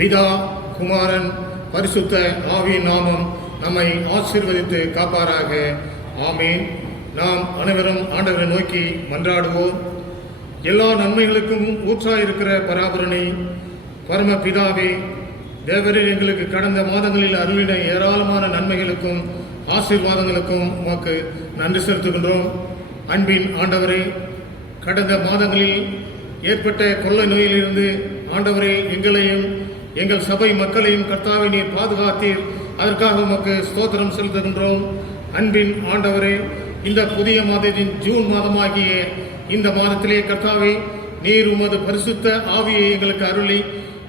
பிதா, குமாரன், பரிசுத்த ஆவியின் நாமம் நம்மை ஆசீர்வதித்து காப்பாராக. ஆமீன். நாம் அனைவரும் ஆண்டவரை நோக்கி மன்றாடுவோம். எல்லா நன்மைகளுக்கும் ஊற்றாயிருக்கிற பராபரனை, பரம பிதாவே, தேவரீர் எங்களுக்கு கடந்த மாதங்களில் அருளின ஏராளமான நன்மைகளுக்கும் ஆசீர்வாதங்களுக்கும் உமக்கு நன்றி செலுத்துகின்றோம். அன்பின் ஆண்டவரே, கடந்த மாதங்களில் ஏற்பட்ட கொள்ளை நோயிலிருந்து ஆண்டவரே எங்களையும் எங்கள் சபை மக்களையும் கர்த்தாவை நீர் பாதுகாத்தீர். அதற்காக உமக்கு ஸ்தோத்திரம் செலுத்துகின்றோம். அன்பின் ஆண்டவரே, இந்த புதிய மாதத்தின் ஜூன் மாதமாகிய இந்த மாதத்திலே கர்த்தாவை நீர் உமது பரிசுத்த ஆவியை எங்களுக்கு அருளி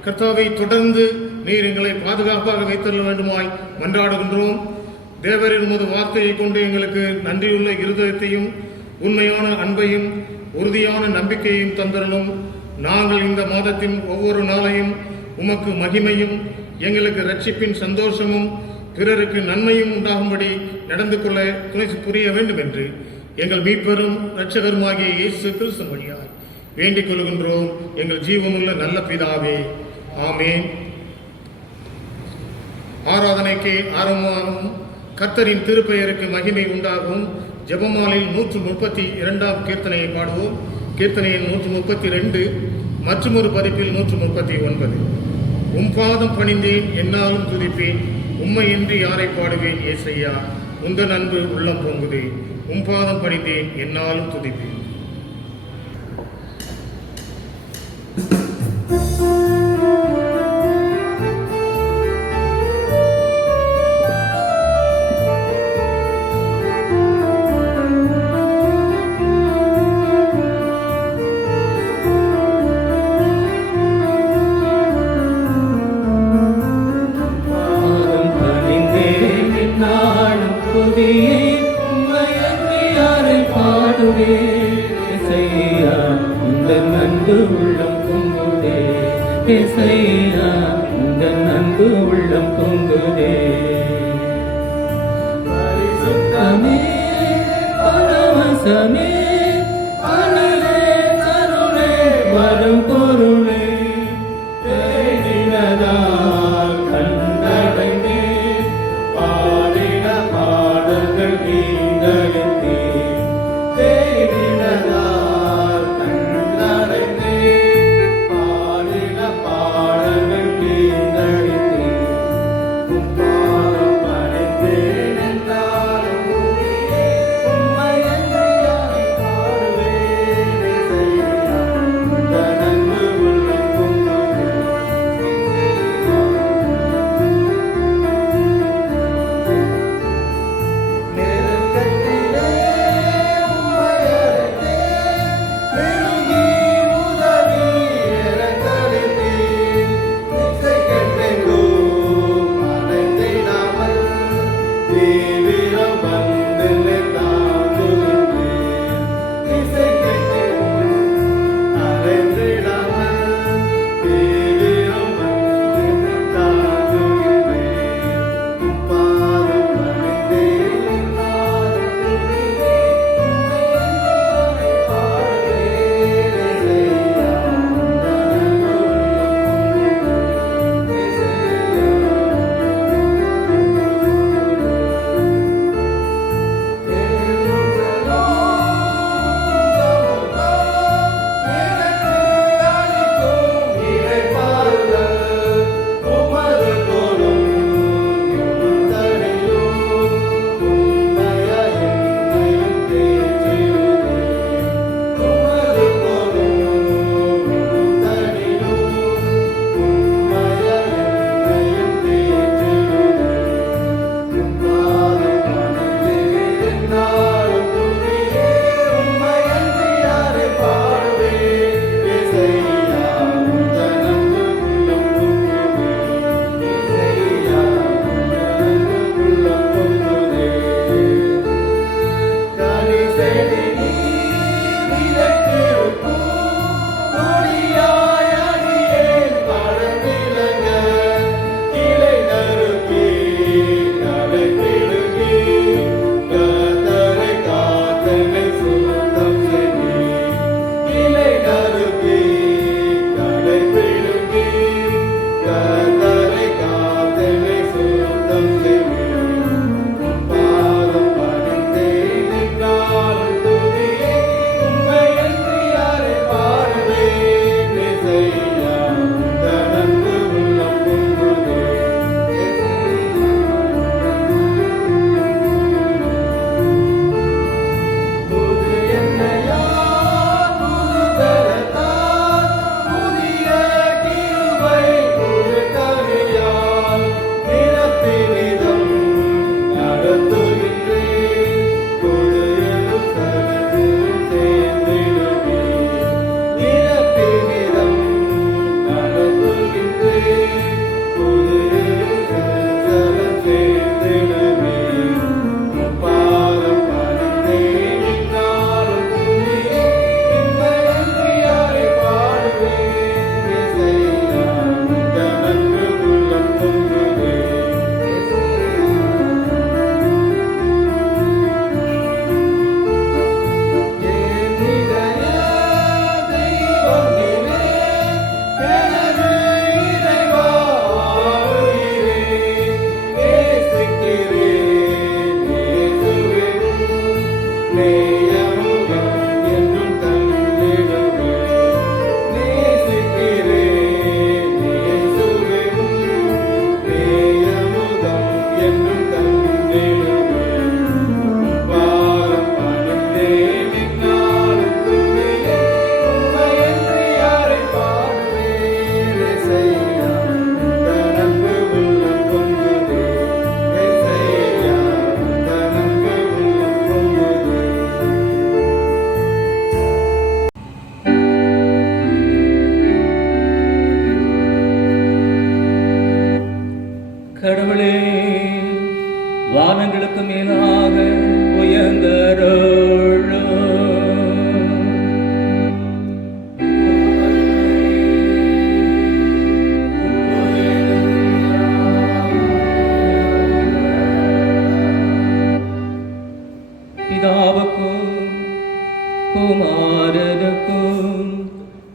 கர்த்தாவை தொடர்ந்து நீர் எங்களை பாதுகாப்பாக வைத்தள்ள வேண்டுமாய் மன்றாடுகின்றோம். தேவரின் உமது வார்த்தையை கொண்டு எங்களுக்கு நன்றியுள்ள இருதயத்தையும் உண்மையான அன்பையும் உறுதியான நம்பிக்கையையும் தந்தரணும். நாங்கள் இந்த மாதத்தின் ஒவ்வொரு நாளையும் உமக்கு மகிமையும் எங்களுக்கு ரட்சிப்பின் சந்தோஷமும் பிறருக்கு நன்மையும் உண்டாகும்படி நடந்து கொள்ள துணை புரிய வேண்டும் என்று எங்கள் மீட்பரும் இரட்சகருமாகிய இயேசு கிறிஸ்து வழியாய் வேண்டிக் கொள்கின்றோம். எங்கள் ஜீவனுள்ள நல்ல பிதாவே, ஆமேன். ஆராதனைக்கு ஆரம்பமாகவும் கர்த்தரின் திருப்பெயருக்கு மகிமை உண்டாகும் ஜெபமாலில் 132 கீர்த்தனையை பாடுவோம். கீர்த்தனையின் 132, மற்றொரு பதிப்பில் 139. பாதம் பணிந்தேன், என்னாலும் துதிப்பேன், உம்மையின்றி யாரை பாடுவேன் ஏசையா, உந்தன் அன்பு உள்ளம் பொங்குதே. பாதம் பணிந்தேன், என்னாலும் துதிப்பேன்.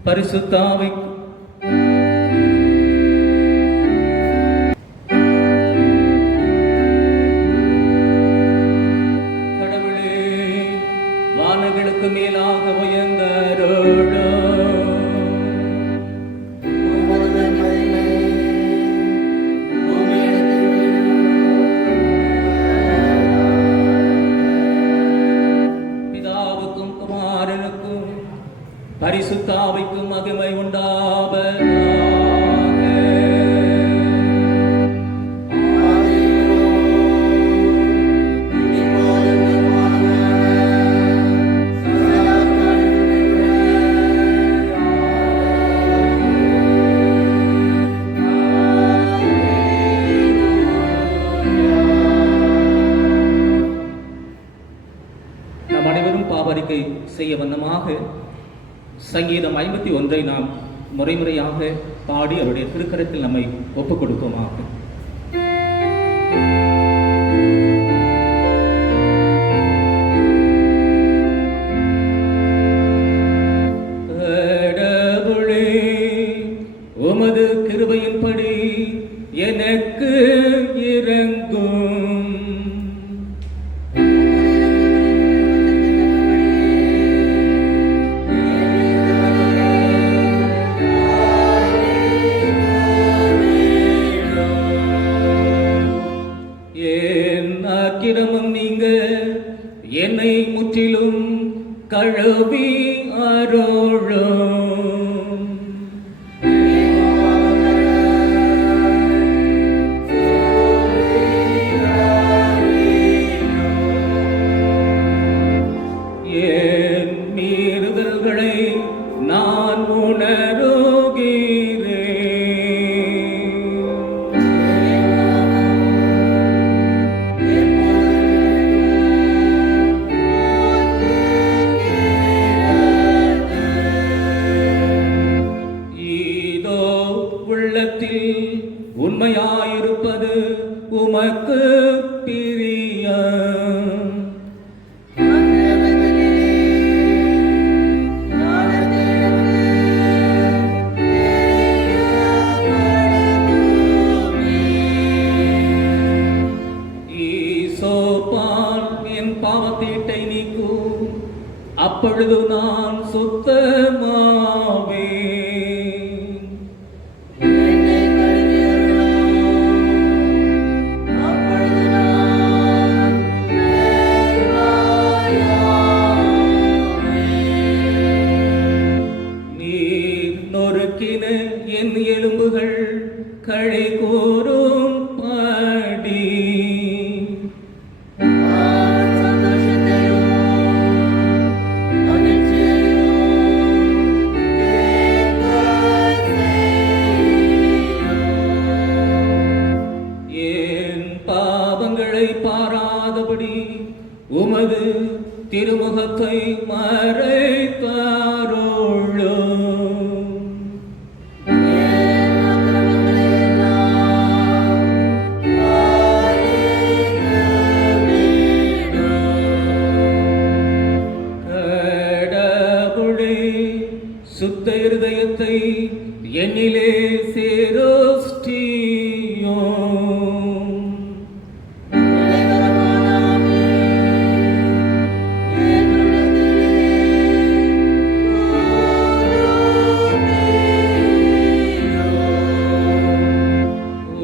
பரிசுத்தாவை கடவுளே, வானங்களுக்கு மேலாக உயர்ந்தருளும். பிதாவுக்கும் குமாரனுக்கும் பரிசுத்தாவிக்கும் மகிமை உண்டாவதாக. நாம் அனைவரும் பாவரிக்கை செய்ய வண்ணமாக சங்கீதம் 51 நாம் முறைமுறையாக பாடி அவருடைய திருக்கரத்தில் நம்மை ஒப்புக் கொடுப்போமாக. கடவுளே, உமது கிருபையின்படி எனக்கு இரங்கும். அக்கிரமம் நீங்க என்னை முற்றிலும் கழுவி அருளும். என் மீறுதல்களை நான் உணருகிறேன். உள்ளத்தில் உண்மையாயிருப்பது உமக்கு பிரியம். ஈசோப்பால் என் பாவத்தீட்டை நீக்கும், அப்பொழுது நான் சுத்தமாவேன். என் எலும்புகள் களை கூறும் பாடி என் பாவங்களை பாராதபடி உமது திருமுகத்தை மறைத்தாருளும். சுத்த இருதயத்தை என்னிலே சேரோஸ்டியோ.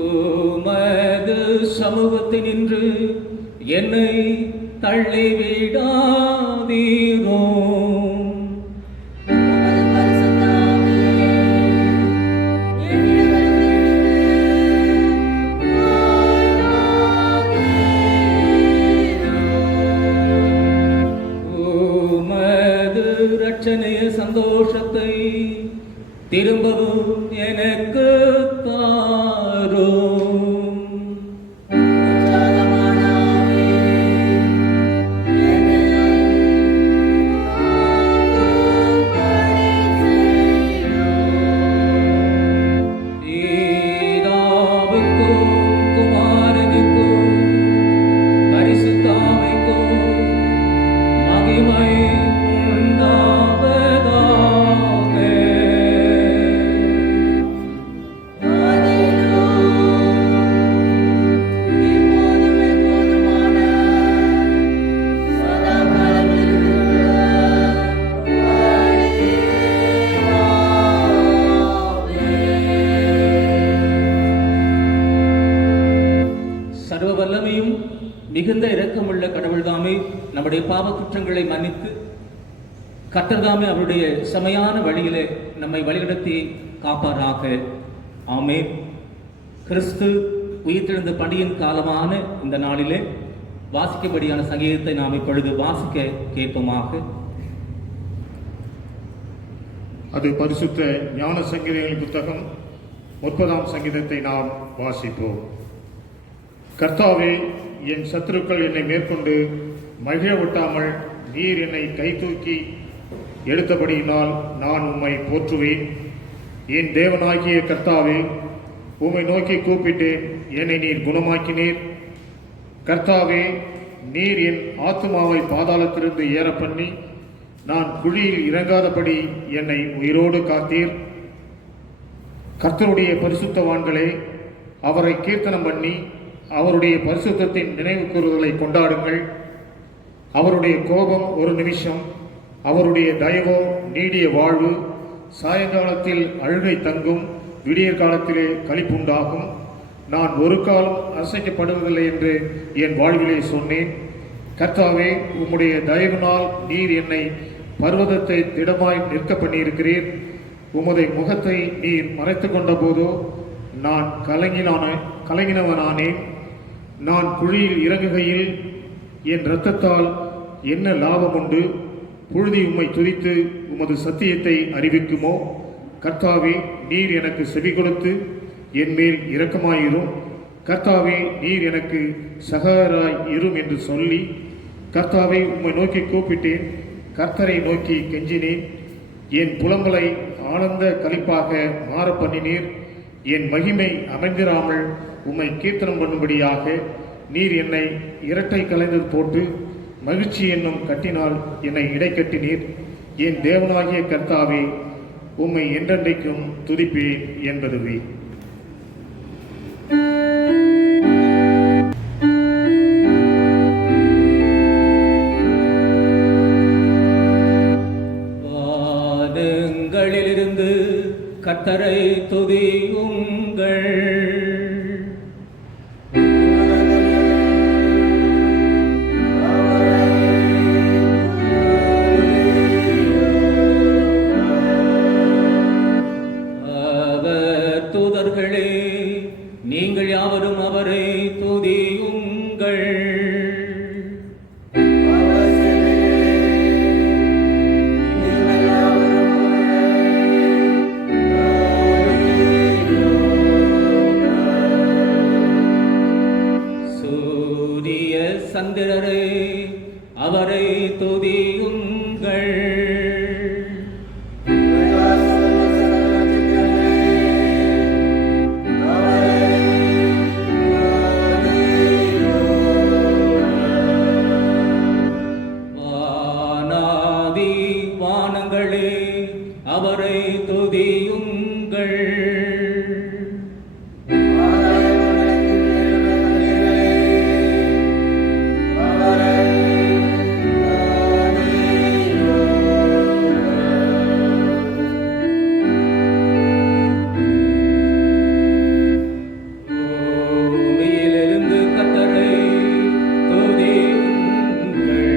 உமது சமூகத்தினின்று என்னை தள்ளிவிடாதீரோ. ரட்சணைய சந்தோஷத்தை திரும்பவும் எனக்கு தாரும். மகிமை உண்டாவதாக. மிகுந்த இரக்கமுள்ள கடவுள்தாமே நம்முடைய பாவ குற்றங்களை மன்னித்து கர்த்தர்தாமே அவருடைய செமையான வழியிலே நம்மை வழிநடத்தி காப்பாராக. ஆமென். கிறிஸ்து உயிர்த்தெழுந்த பண்டிகையின் காலமான இந்த நாளிலே வாசிக்கபடியான சங்கீதத்தை நாம் இப்பொழுது வாசிக்க கேட்போமாக. அது பரிசுத்த ஞான சங்கீதங்களின் புத்தகம் 30ஆம் சங்கீதத்தை நாம் வாசிப்போம். கர்த்தாவே, என் சத்துருக்கள் என்னை மேற்கொண்டு மகிழ விட்டாமல் நீர் என்னை கை தூக்கி எடுத்தபடியினால் நான் உம்மை போற்றுவேன். என் தேவனாகிய கர்த்தாவே, உம்மை நோக்கி கூப்பிட்டேன், என்னை நீர் குணமாக்கினீர். கர்த்தாவே, நீர் என் ஆத்துமாவை பாதாளத்திலிருந்து ஏற பண்ணி நான் குழியில் இறங்காதபடி என்னை உயிரோடு காத்தீர். கர்த்தருடைய பரிசுத்தவான்களே, அவரை கீர்த்தனம் பண்ணி அவருடைய பரிசுத்தத்தின் நினைவு கூறுதலை கொண்டாடுங்கள். அவருடைய கோபம் ஒரு நிமிஷம், அவருடைய தயவோ நீடிய வாழ்வு. சாயங்காலத்தில் அழுகை தங்கும், விடியற் காலத்திலே களிப்புண்டாகும். நான் ஒரு காலம் அசைக்கப்படுவதில்லை என்று என் வாழ்விலே சொன்னேன். கர்த்தாவே, உம்முடைய தயவினால் நீர் என்னை பர்வதத்தை திடமாய் நிற்க பண்ணியிருக்கிறீர். உமது முகத்தை நீர் மறைத்து கொண்ட போதோ நான் கலங்கினவனானேன். நான் குழியில் இறங்குகையில் என் இரத்தத்தால் என்ன லாபம் உண்டு? புழுதி உம்மை துதித்து உமது சத்தியத்தை அறிவிக்குமோ? கர்த்தாவே, நீர் எனக்கு செவி கொடுத்து என் மேல் இரக்கமாயிரும். கர்த்தாவே, நீர் எனக்கு சகாயராய் இரும் என்று சொல்லி, கர்த்தாவை உம்மை நோக்கி கூப்பிட்டேன், கர்த்தரை நோக்கி கெஞ்சினேன். என் புலம்பலை ஆனந்த களிப்பாக மாற பண்ணினீர். என் மகிமை அமைந்திராமல் உம்மை கீர்த்தனம் பண்ணும்படியாக நீர் என்னை இரட்டை கலைந்தது போட்டு மகிழ்ச்சி என்னும் கட்டினால் என்னை இடைக்கட்டினீர். என் தேவனாகிய கர்த்தாவே, உம்மை என்றென்றைக்கும் துதிப்பேன் என்பதுவே. வானங்களிலிருந்து கர்த்தரை துதியுங்கள். தூதர்களே, நீங்கள் யாவரும் அவரை துதியுங்கள். சூரிய சந்திரரே, அவரை துதியுங்கள். வானங்களே, அவரை துதியுங்கள். பூமியிலிருந்து கர்த்தரை துதியுங்கள்.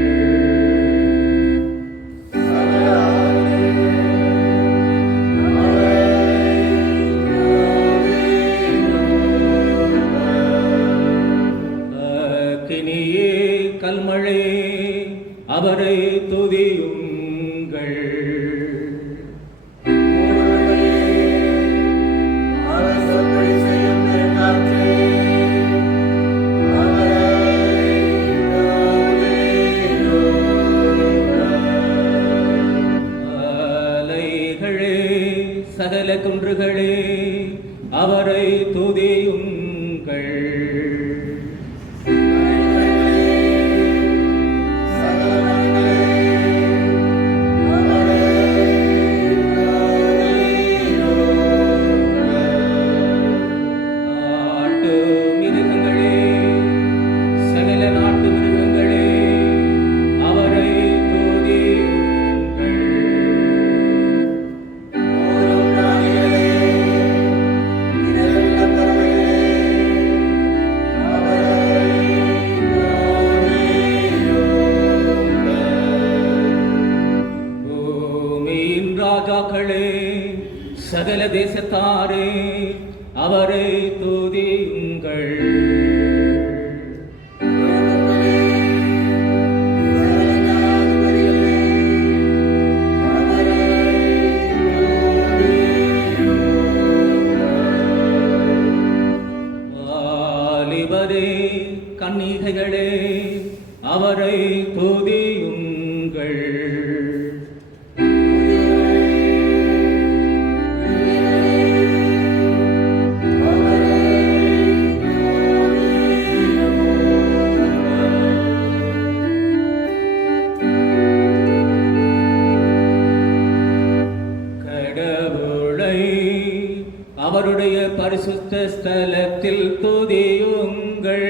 அக்கினியே, கல்மழை, அவரை துதியுங்கள். அலைகளே, சகல குன்றுகளே, அவரை துதியுங்கள். நாட்டு மிருகங்களே, சகல நாட்டு மிருகங்களே, அவரை துதியுங்கள். ஓடும் பிராணிகளே, ராஜாக்களே, சகல தேசத்தாரே, அவரை துதியுங்கள். வாலிபரே, கன்னிகைகளே, அவரை துதியுங்கள். கடவுளை அவருடைய பரிசுத்த ஸ்தலத்தில் துதியுங்கள்.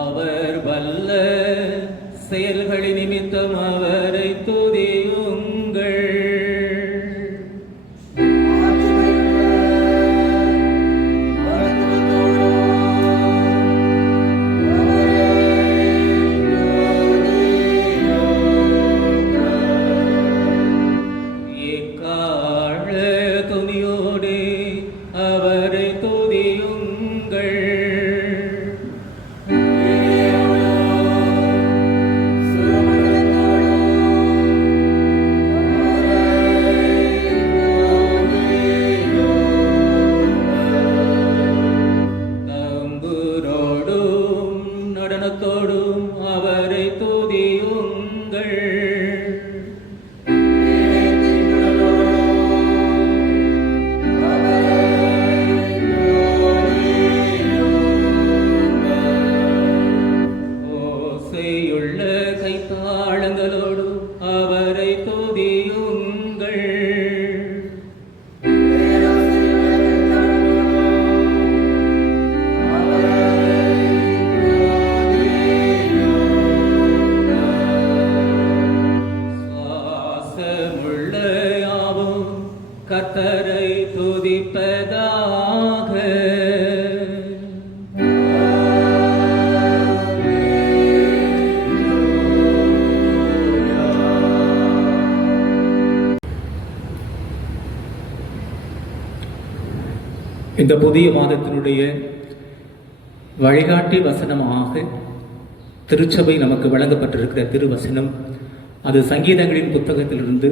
அவர் வல்ல செயல்களின் நிமித்தம் அவரை துதியுங்கள். எக்காள துணியோடே அவரை துதியுங்கள். தம்புரோடும் நடனத்தோடும் அவரை துதியுங்கள். ஓசையுள்ள கைத்தாளங்களோடும் அவரை துதியுங்கள். சுவாசமுள்ள யாவும் கர்த்தரை துதிப்பதாக. இந்த புதிய மாதத்தினுடைய வழிகாட்டி வசனமாக திருச்சபை நமக்கு வழங்கப்பட்டிருக்கிற திருவசனம், அது சங்கீதங்களின் புத்தகத்திலிருந்து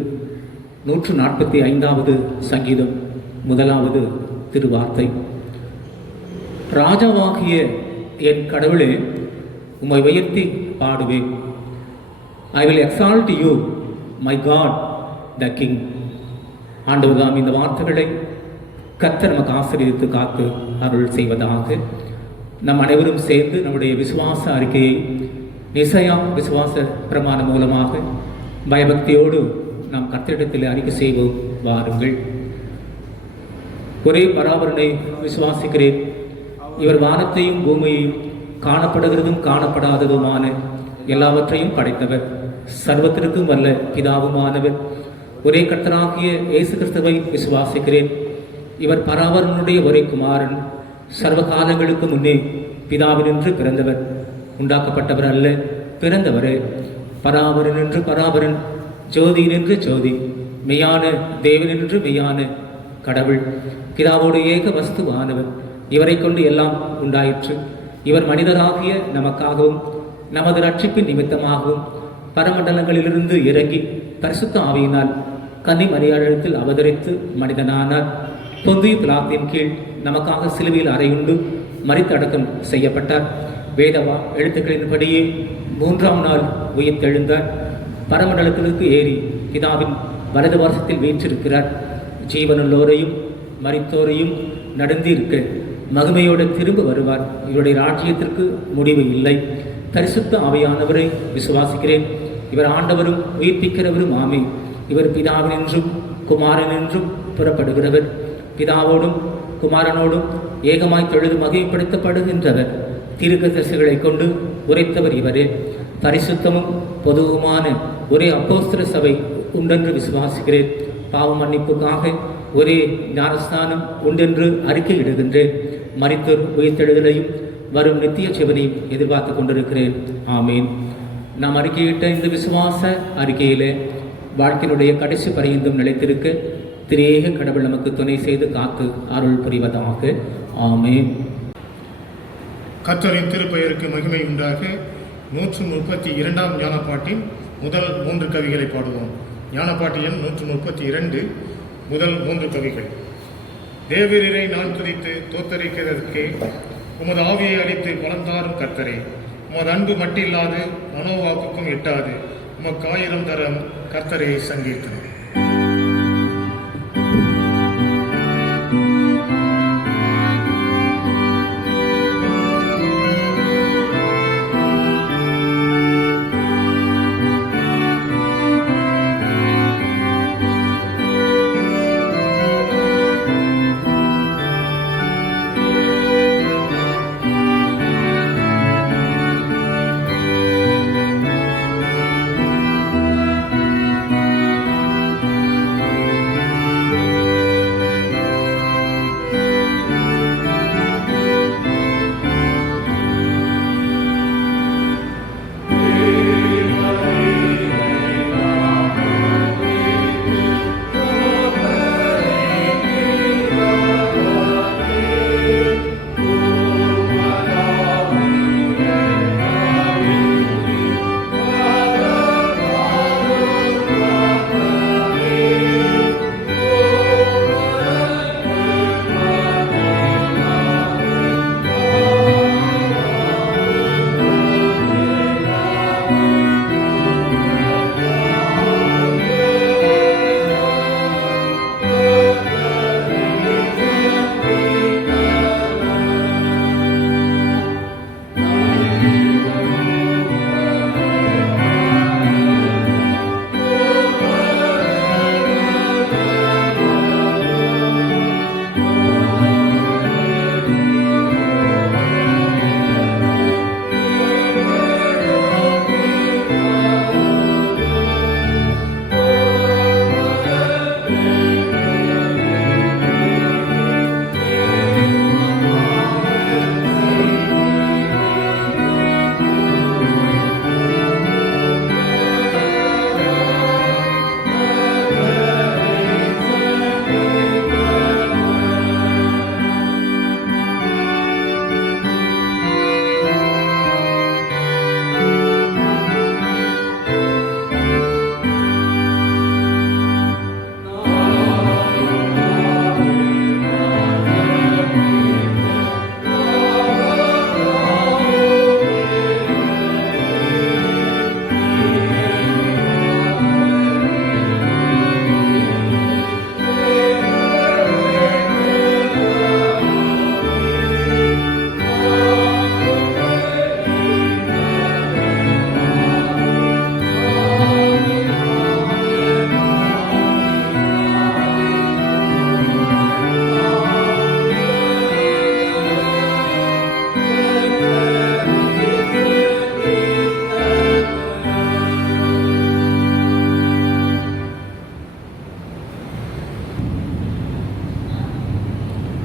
145வது சங்கீதம், 1வது திருவார்த்தை. ராஜாவாகிய என் கடவுளே, உம்மை உயர்த்தி பாடுவேன். I will exalt you, my God the King. ஆண்டவர்தாம் இந்த வார்த்தைகளை கர்த்தர் நமக்கு ஆசீர்வதித்து காத்து அருள் செய்வதாக. நம் அனைவரும் சேர்ந்து நம்முடைய விசுவாச அறிக்கையை நிசையா விசுவாச பிரமாணம் மூலமாக பயபக்தியோடு நாம் கர்த்தரிடத்தில் அறிக்கை செய்வோம். வாருங்கள். ஒரே பராபரனை விசுவாசிக்கிறேன். இவர் வானத்தையும் பூமியையும் காணப்படுகிறதும் காணப்படாததுமான எல்லாவற்றையும் படைத்தவர். சர்வத்திற்கும் வல்ல பிதாவுமானவர். ஒரே கர்த்தராகிய இயேசு கிறிஸ்துவை விசுவாசிக்கிறேன். இவர் பராபரனுடைய ஒரே குமாரன். சர்வ காலங்களுக்கு முன்னே பிதாவினின்று பிறந்தவர், உண்டாக்கப்பட்டவர் அல்ல, பிறந்தவரே. பராபரனின்று பராபரன், ஜோதியினின்று ஜோதி, மெய்யான தேவனின்று மெய்யான கடவுள், பிதாவோடு ஏக வஸ்துவானவர். இவரை கொண்டு எல்லாம் உண்டாயிற்று. இவர் மனிதராகிய நமக்காகவும் நமது ரட்சிப்பின் நிமித்தமாகவும் பரமண்டலங்களிலிருந்து இறங்கி பரிசுத்த ஆவியினால் கன்னி மரியாதையில் அவதரித்து மனிதனானார். பொந்திய பிலாத்தின் கீழ் நமக்காக சிலுவையில் அறையுண்டு மரித்தடக்கம் செய்யப்பட்டார். வேதவா எழுத்துக்களின்படியே 3ஆம் நாள் உயிர்த்தெழுந்தார். பரமண்டலத்திற்கு ஏறி பிதாவின் வலது வருஷத்தில் வீற்றிருக்கிறார். ஜீவனுள்ளோரையும் மரித்தோரையும் நடந்திருக்க மகிமையோடு திரும்ப வருவார். இவருடைய ராஜ்யத்திற்கு முடிவு இல்லை. பரிசுத்த ஆவியானவரை விசுவாசிக்கிறேன். இவர் ஆண்டவரும் உயிர்ப்பிக்கிறவரும் ஆமே. இவர் பிதாவினின்றும் குமாரனின்றும் புறப்படுகிறவர். பிதாவோடும் குமாரனோடும் ஏகமாய் தொழுது மகிமைப்படுத்தப்படுகின்றவர். தீர்க்கதரிசிகளை கொண்டு உரைத்தவர் இவரே. பரிசுத்தமும் பொதுவுமான ஒரே அப்போஸ்தல சபை உண்டென்று விசுவாசிக்கிறேன். பாவ மன்னிப்புக்காக ஒரே ஞானஸ்தானம் உண்டென்று அறிக்கையிடுகின்றேன். மரித்தோர் உயிர்த்தெழுதலையும் வரும் நித்திய சிவனையும் எதிர்பார்த்து கொண்டிருக்கிறேன். ஆமீன். நாம் அறிக்கையிட்ட இந்த விசுவாச அறிக்கையிலே வாழ்க்கையினுடைய கடைசி பரியந்தம் நிலைத்திருக்க திரேக கடவுள் நமக்கு துணை செய்து காத்து அருள் புரிவதாக. ஆமீன். கர்த்தரின் திருப்பெயருக்கு மகிமை உண்டாக 132ஆம் ஞானப்பாட்டின் முதல் 3 கவிகளை பாடுவோம். ஞானப்பாட்டு எண் 132, முதல் 3 கவிகள். தேவரீரை நான் துதித்து தோத்தரிக்கிறதற்கே உமது ஆவியை அளித்து பலந்தாரும் கர்த்தரே. உமது அன்பு மட்டில்லாது மனோவாக்குக்கும் எட்டாது உமக்கு 1000 தரம் கர்த்தரே சங்கீர்த்தனம்.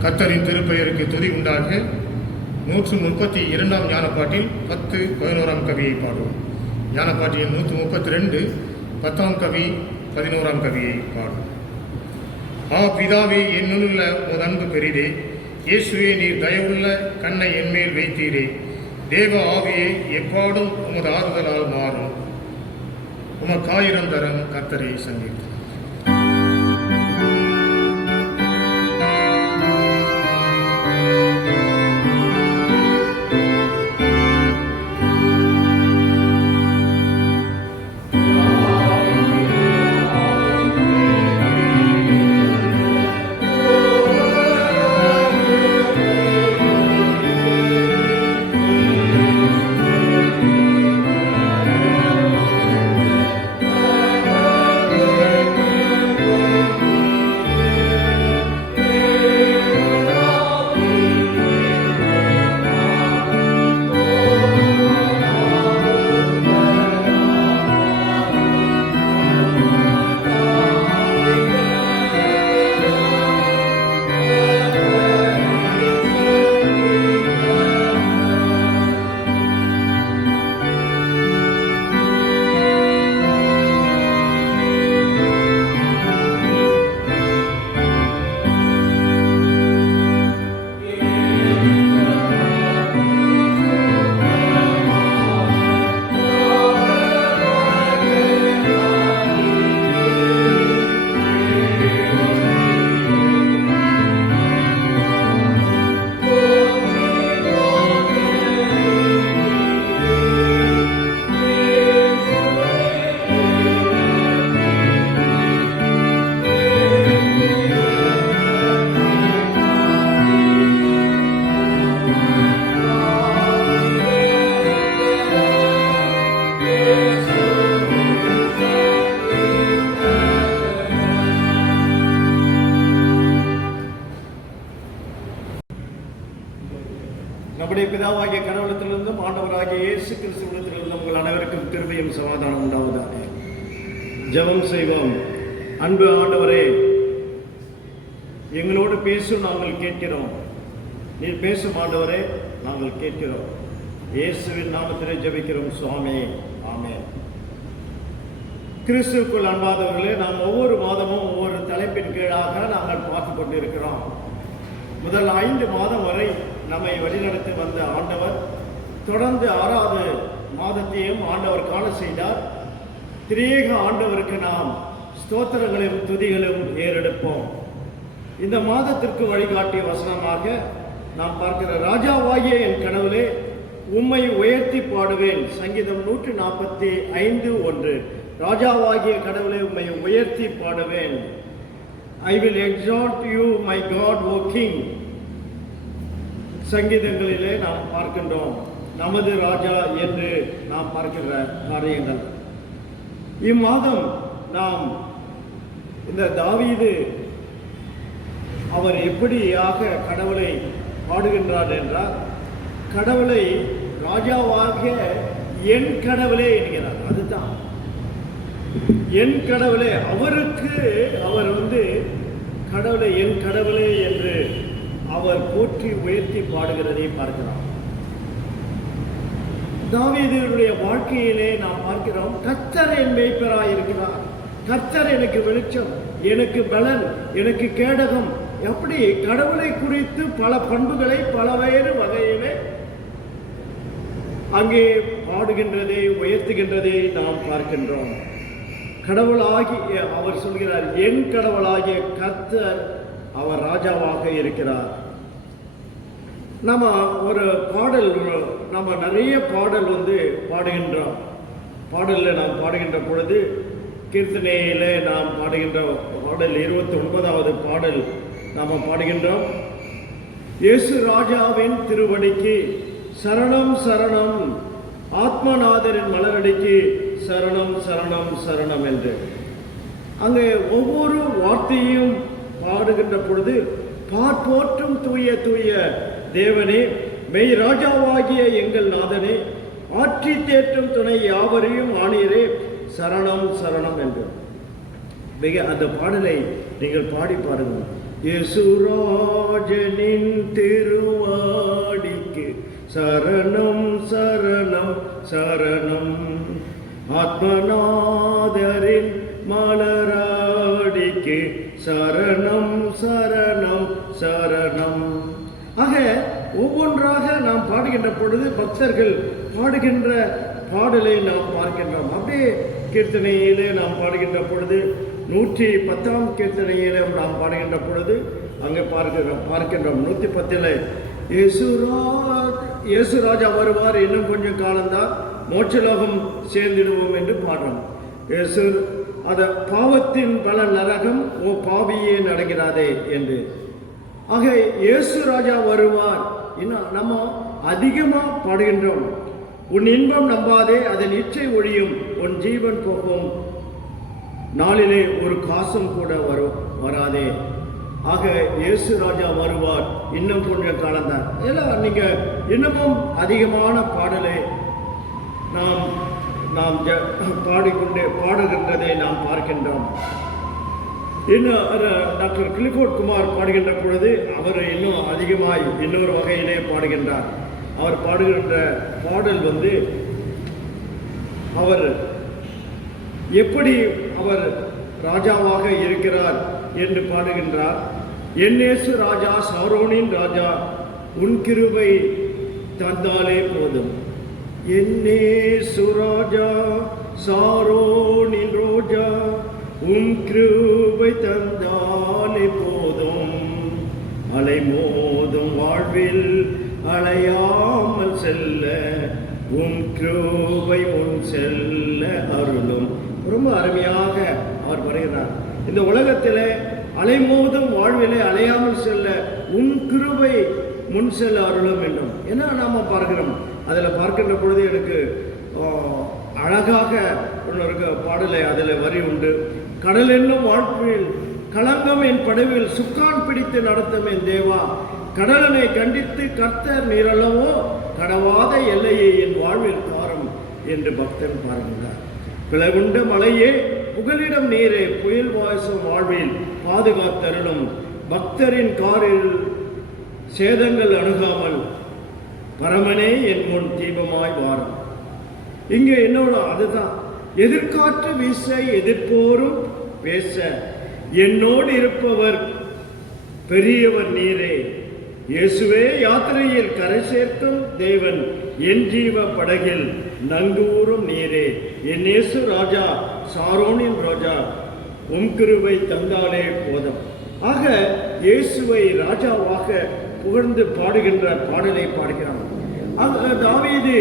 கர்த்தரின் திருப்பெயருக்கு துதி உண்டாக 132ஆம் ஞானப்பாட்டில் 10, 11ஆம் கவியை பாடுவோம். ஞானப்பாட்டில் 132, 10ஆம் கவி, 11ஆம் கவியை பாடுவோம். பிதாவே, என்னுள்ள உமது அன்பு பெரிதே. இயேசுவே, நீர் தயவுள்ள கண்ணை என்மேல் வைத்தீரே. தேவ ஆவியே, எப்பாடும் உமது ஆறுதலால் மாறும். உமக்கு 1000 தரம் கர்த்தரை சங்கீர்த்தனம். Yeah. நம்முடைய பிதாவாகிய கடவுளத்திலிருந்தும் ஆண்டவராகிய இயேசு கிறிஸ்துவிடத்திலிருந்தும் உங்கள் அனைவருக்கும் கிருபையும் சமாதானம் உண்டாவதாக. ஜெபம் செய்வோம். அன்பு ஆண்டவரே, எங்களோடு பேசும் நாங்கள் கேட்கிறோம். நீர் பேசும் ஆண்டவரே, நாங்கள் கேட்கிறோம். இயேசுவின் நாமத்திலே ஜெபிக்கிறோம் சுவாமி, ஆமென். கிறிஸ்துவுக்குள் அன்பாதவர்களே, நாம் ஒவ்வொரு மாதமும் ஒவ்வொரு தலைப்பின் கீழாக நாங்கள் பார்த்து கொண்டிருக்கிறோம். முதல் 5 மாதம் வரை நம்மை வழிநடத்தி வந்த ஆண்டவர் தொடர்ந்து 6வது மாதத்தையும் ஆண்டவர் காண செய்தார். திரியேக ஆண்டவருக்கு நாம் ஸ்தோத்திரங்களும் துதிகளும் ஏறெடுப்போம். இந்த மாதத்திற்கு வழிகாட்டிய வசனமாக நாம் பார்க்கிற ராஜாவாகிய என் கடவுளே, உம்மை உயர்த்தி பாடுவேன். சங்கீதம் 145:1. ராஜாவாகிய கடவுளே, உம்மை உயர்த்தி பாடுவேன். I will exalt you, my God, O King. சங்கீதங்களிலே நாம் பார்க்கின்றோம் நமது ராஜா என்று நாம் பார்க்கிற காரியங்கள். இம்மாதம் நாம் இந்த தாவீது அவர் எப்படியாக கடவுளை பாடுகின்றார் என்றால், கடவுளை ராஜாவாக என் கடவுளே என்கிறார். அதுதான் என் கடவுளே. அவருக்கு அவர் கடவுளை என் கடவுளே என்று அவர் போற்றி உயர்த்தி பாடுகிறதை பார்க்கிறோம். தாவீதுடைய வாழ்க்கையிலே நாம் பார்க்கிறோம், கர்த்தர் என் மேய்ப்பராய் இருக்கிறார், கர்த்தர் எனக்கு வெளிச்சம், எனக்கு பலன், எனக்கு கேடகம். எப்படி கடவுளை குறித்து பல பண்புகளை பலவேறு வகையிலே அங்கே பாடுகின்றதை உயர்த்துகின்றதை நாம் பார்க்கின்றோம். கடவுளாகிய அவர் சொல்கிறார், என் கடவுளாகிய கர்த்தர் அவர் ராஜாவாக இருக்கிறார். நம்ம ஒரு பாடல், நம்ம நிறைய பாடல் பாடுகின்றோம். பாடலில் நாம் பாடுகின்ற பொழுது, கீர்த்தனையிலே நாம் பாடுகின்ற பாடல் 29வது பாடல் நாம் பாடுகின்றோம். இயேசு ராஜாவின் திருவடிக்கு சரணம் சரணம், ஆத்மநாதரின் மலரடிக்கு சரணம் சரணம் சரணம் என்று அங்கே ஒவ்வொரு வார்த்தையும் பாடுகின்ற பொழுது, போற்றும் தூய தூய தேவனே, மெய் ராஜாவாகிய எங்கள் நாதனே, ஆற்றி தேற்றும் துணை யாவரையும் ஆணையரே, சரணம் சரணம் என்று மிக அந்த பாடலை நீங்கள் பாடி பாருங்கள். இயேசுராஜனின் திருவாடிக்கு சரணம் சரணம் சரணம், ஆத்மநாதரின் மலராடிக்கு சரணம் சரணம் சரணம். ஆக ஒவ்வொன்றாக நாம் பாடுகின்ற பொழுது பக்தர்கள் பாடுகின்ற பாடலை நாம் பார்க்கின்றோம். அப்படியே கீர்த்தனையிலே நாம் பாடுகின்ற பொழுது 110ஆம் கீர்த்தனையிலே நாம் பாடுகின்ற பொழுது அங்கே பார்க்கின்றோம் 110 இயேசு ராஜா வருவார், இன்னும் கொஞ்சம் காலம்தான், மோட்சலோகம் சேர்ந்திடுவோம் என்று பாடுறோம். இயேசு அத பாவத்தின் பல நரகம் ஓ பாவியே நடக்கிறாதே என்று. ஆக இயேசு ராஜா வருவார். இன்னும் நம்ம அதிகமாக பாடுகின்றோம். உன் இன்பம் நம்பாதே, அதன் இச்சை ஒழியும், உன் ஜீவன் போகும் நாளிலே ஒரு காசும் கூட வராதே. ஆக இயேசு ராஜா வருவார், இன்னும் கொஞ்சம் காலம்தான். எல்லாம் நீங்க இன்னமும் அதிகமான பாடலை நாம் பாடுகின்றதை நாம் பார்க்கின்றோம். இன்னும் டாக்டர் கிளிஃபோர்ட் குமார் பாடுகின்ற பொழுது அவர் இன்னும் அதிகமாய் இன்னொரு வகையிலே பாடுகின்றார். அவர் பாடுகின்ற பாடல் அவர் எப்படி அவர் ராஜாவாக இருக்கிறார் என்று பாடுகின்றார். என்னேசு ராஜா, சாரோனின் ராஜா, உன் கிருபை தந்தாலே போதும். என்னேசு ராஜா, சாரோனின் ரோஜா, உன் கிருபை தந்தாலே போதும். அலை மோதும் வாழ்வில் அலையாமல் செல்ல, உன் கிருபை முன் செல்ல அருளும். ரொம்ப அருமையாக அவர் வருகிறார். இந்த உலகத்தில் அலைமோதும் வாழ்விலே அலையாமல் செல்ல உன் கிருபை முன் செல்ல அருளும் என்றும் என்ன நாம பார்க்கிறோம். அதில் பார்க்கின்ற பொழுது எனக்கு அழகாக ஒன்று பாடலை அதில் வரி உண்டு. கடல் என்னும் வாழ்வில் களங்கம் என் படவில் சுக்கான் பிடித்து நடத்தும் என் தேவா, கடலனை கண்டித்து, கர்த்தர் நீரல்லவோ கடவாத எல்லையை என் வாழ்வில் தாரும் என்று பக்தன் பாருகிறார். பிளவுண்ட மலையே, புகலிடம் நீரே, புயல் வாசம் வாழ்வில் பாதுகாத்தருளும். பக்தரின் காரில் சேதங்கள் அணுகாமல் பரமனே என் முன் தீபமாய் வாரும். இங்கே என்னோட அதுதான், எதிர்காற்று வீச எதிர்ப்போரும் பேச என்னோடு இருப்பவர் பெரியவர் நீரே. இயேசுவே, யாத்திரையில் கரை சேர்க்கும் தேவன், என் ஜீவ படகில் நங்கூரும் நீரே. என் இயேசு ராஜா, சாரோனின் ரோஜா, உம் கிருபை தந்தாலே போதும். ஆக இயேசுவை ராஜாவாக புகழ்ந்து பாடுகின்ற பாடலை பாடுகிறான். தாவீது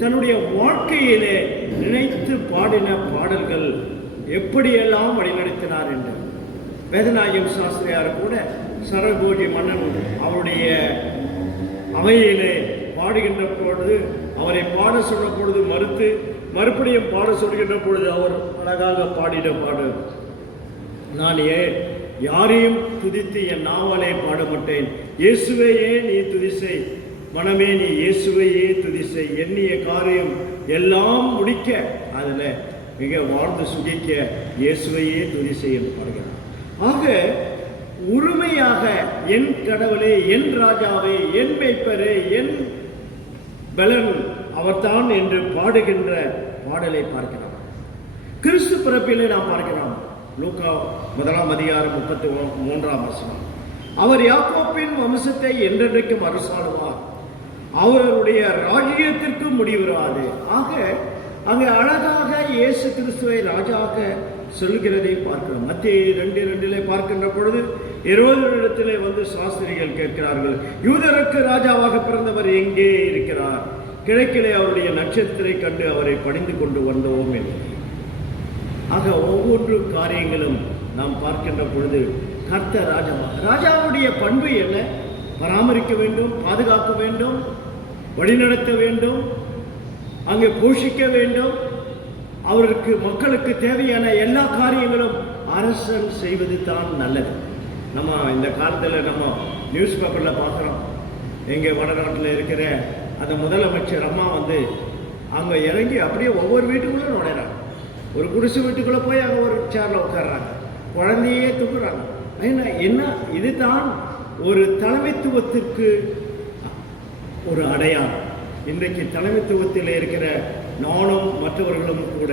தன்னுடைய வாழ்க்கையிலே நினைத்து பாடின பாடல்கள் எப்படியெல்லாம் வழிநடத்தினார் என்று வேதநாயகம் சாஸ்திரியார் கூட சரகோஜி மன்னன் அவருடைய அவையிலே பாடுகின்ற பொழுது, அவரை பாட சொல்ல பொழுது மறுபடியும் பாட சொல்கின்ற பொழுது அவர் அழகாக பாடின பாடு, நான் யாரையும் துதித்து என் நாவலை பாட மாட்டேன், இயேசுவையே நீ துதிசை, மனமே நீ இயேசுவையே துதிசை, எண்ணிய காரியம் எல்லாம் முடிக்க, அதில் மிக வாழ்ந்து சுகிக்க இயேசுவையே துதிசை என்று பாடுகிறார். ஆக உரிமையாக என் கடவுளே, என் ராஜாவே, என் மேய்ப்பரே, என் பலன் அவர்தான் என்று பாடுகின்ற பாடலை பார்க்கிறோம். கிறிஸ்து பிறப்பிலே நாம் பார்க்கிறோம். லூக்கா 1:33 அவர் யாக்கோப்பின் வம்சத்தை என்றென்றைக்கும் அரசாளுவார், அவருடைய ராஜ்யத்திற்கு முடிவுறாது. ஆக அங்கே அழகாக இயேசு கிறிஸ்துவை ராஜாவாக சொல்கிறதை பார்க்கிறோம். மத்திய 2:2 பார்க்கின்ற பொழுது இடத்திலே வந்து சாஸ்திரிகள் கேட்கிறார்கள், யூதருக்கு ராஜாவாக பிறந்தவர் எங்கே இருக்கிறார்? கிழக்கிலே அவருடைய நட்சத்திரத்தை கண்டு அவரை பணிந்து கொண்டு வந்தோம் என்று. ஆக ஒவ்வொரு காரியங்களும் நாம் பார்க்கின்ற பொழுது கர்த்தர் ராஜாவுடைய பண்பு என்ன? பராமரிக்க வேண்டும், பாதுகாக்க வேண்டும், வழிநடத்த வேண்டும், அங்கே போஷிக்க வேண்டும். அவருக்கு மக்களுக்கு தேவையான எல்லா காரியங்களும் அரசன் செய்வது தான் நல்லது. நம்ம இந்த காலத்தில் நம்ம நியூஸ் பேப்பரில் பார்க்குறோம், எங்கே வடநாட்டில் இருக்கிற அந்த முதலமைச்சர் அம்மா வந்து அங்கே இறங்கி அப்படியே ஒவ்வொரு வீட்டுக்குள்ளே நுழையிறாங்க. ஒரு குடிசை வீட்டுக்குள்ளே போய் அங்கே ஒரு சேரில் உட்கார்றாங்க, குழந்தையே தூக்குறாங்க. என்ன இதுதான் ஒரு தலைமைத்துவத்திற்கு ஒரு அடையாளம். இன்றைக்கு தலைமைத்துவத்தில் இருக்கிற நானும் மற்றவர்களும் கூட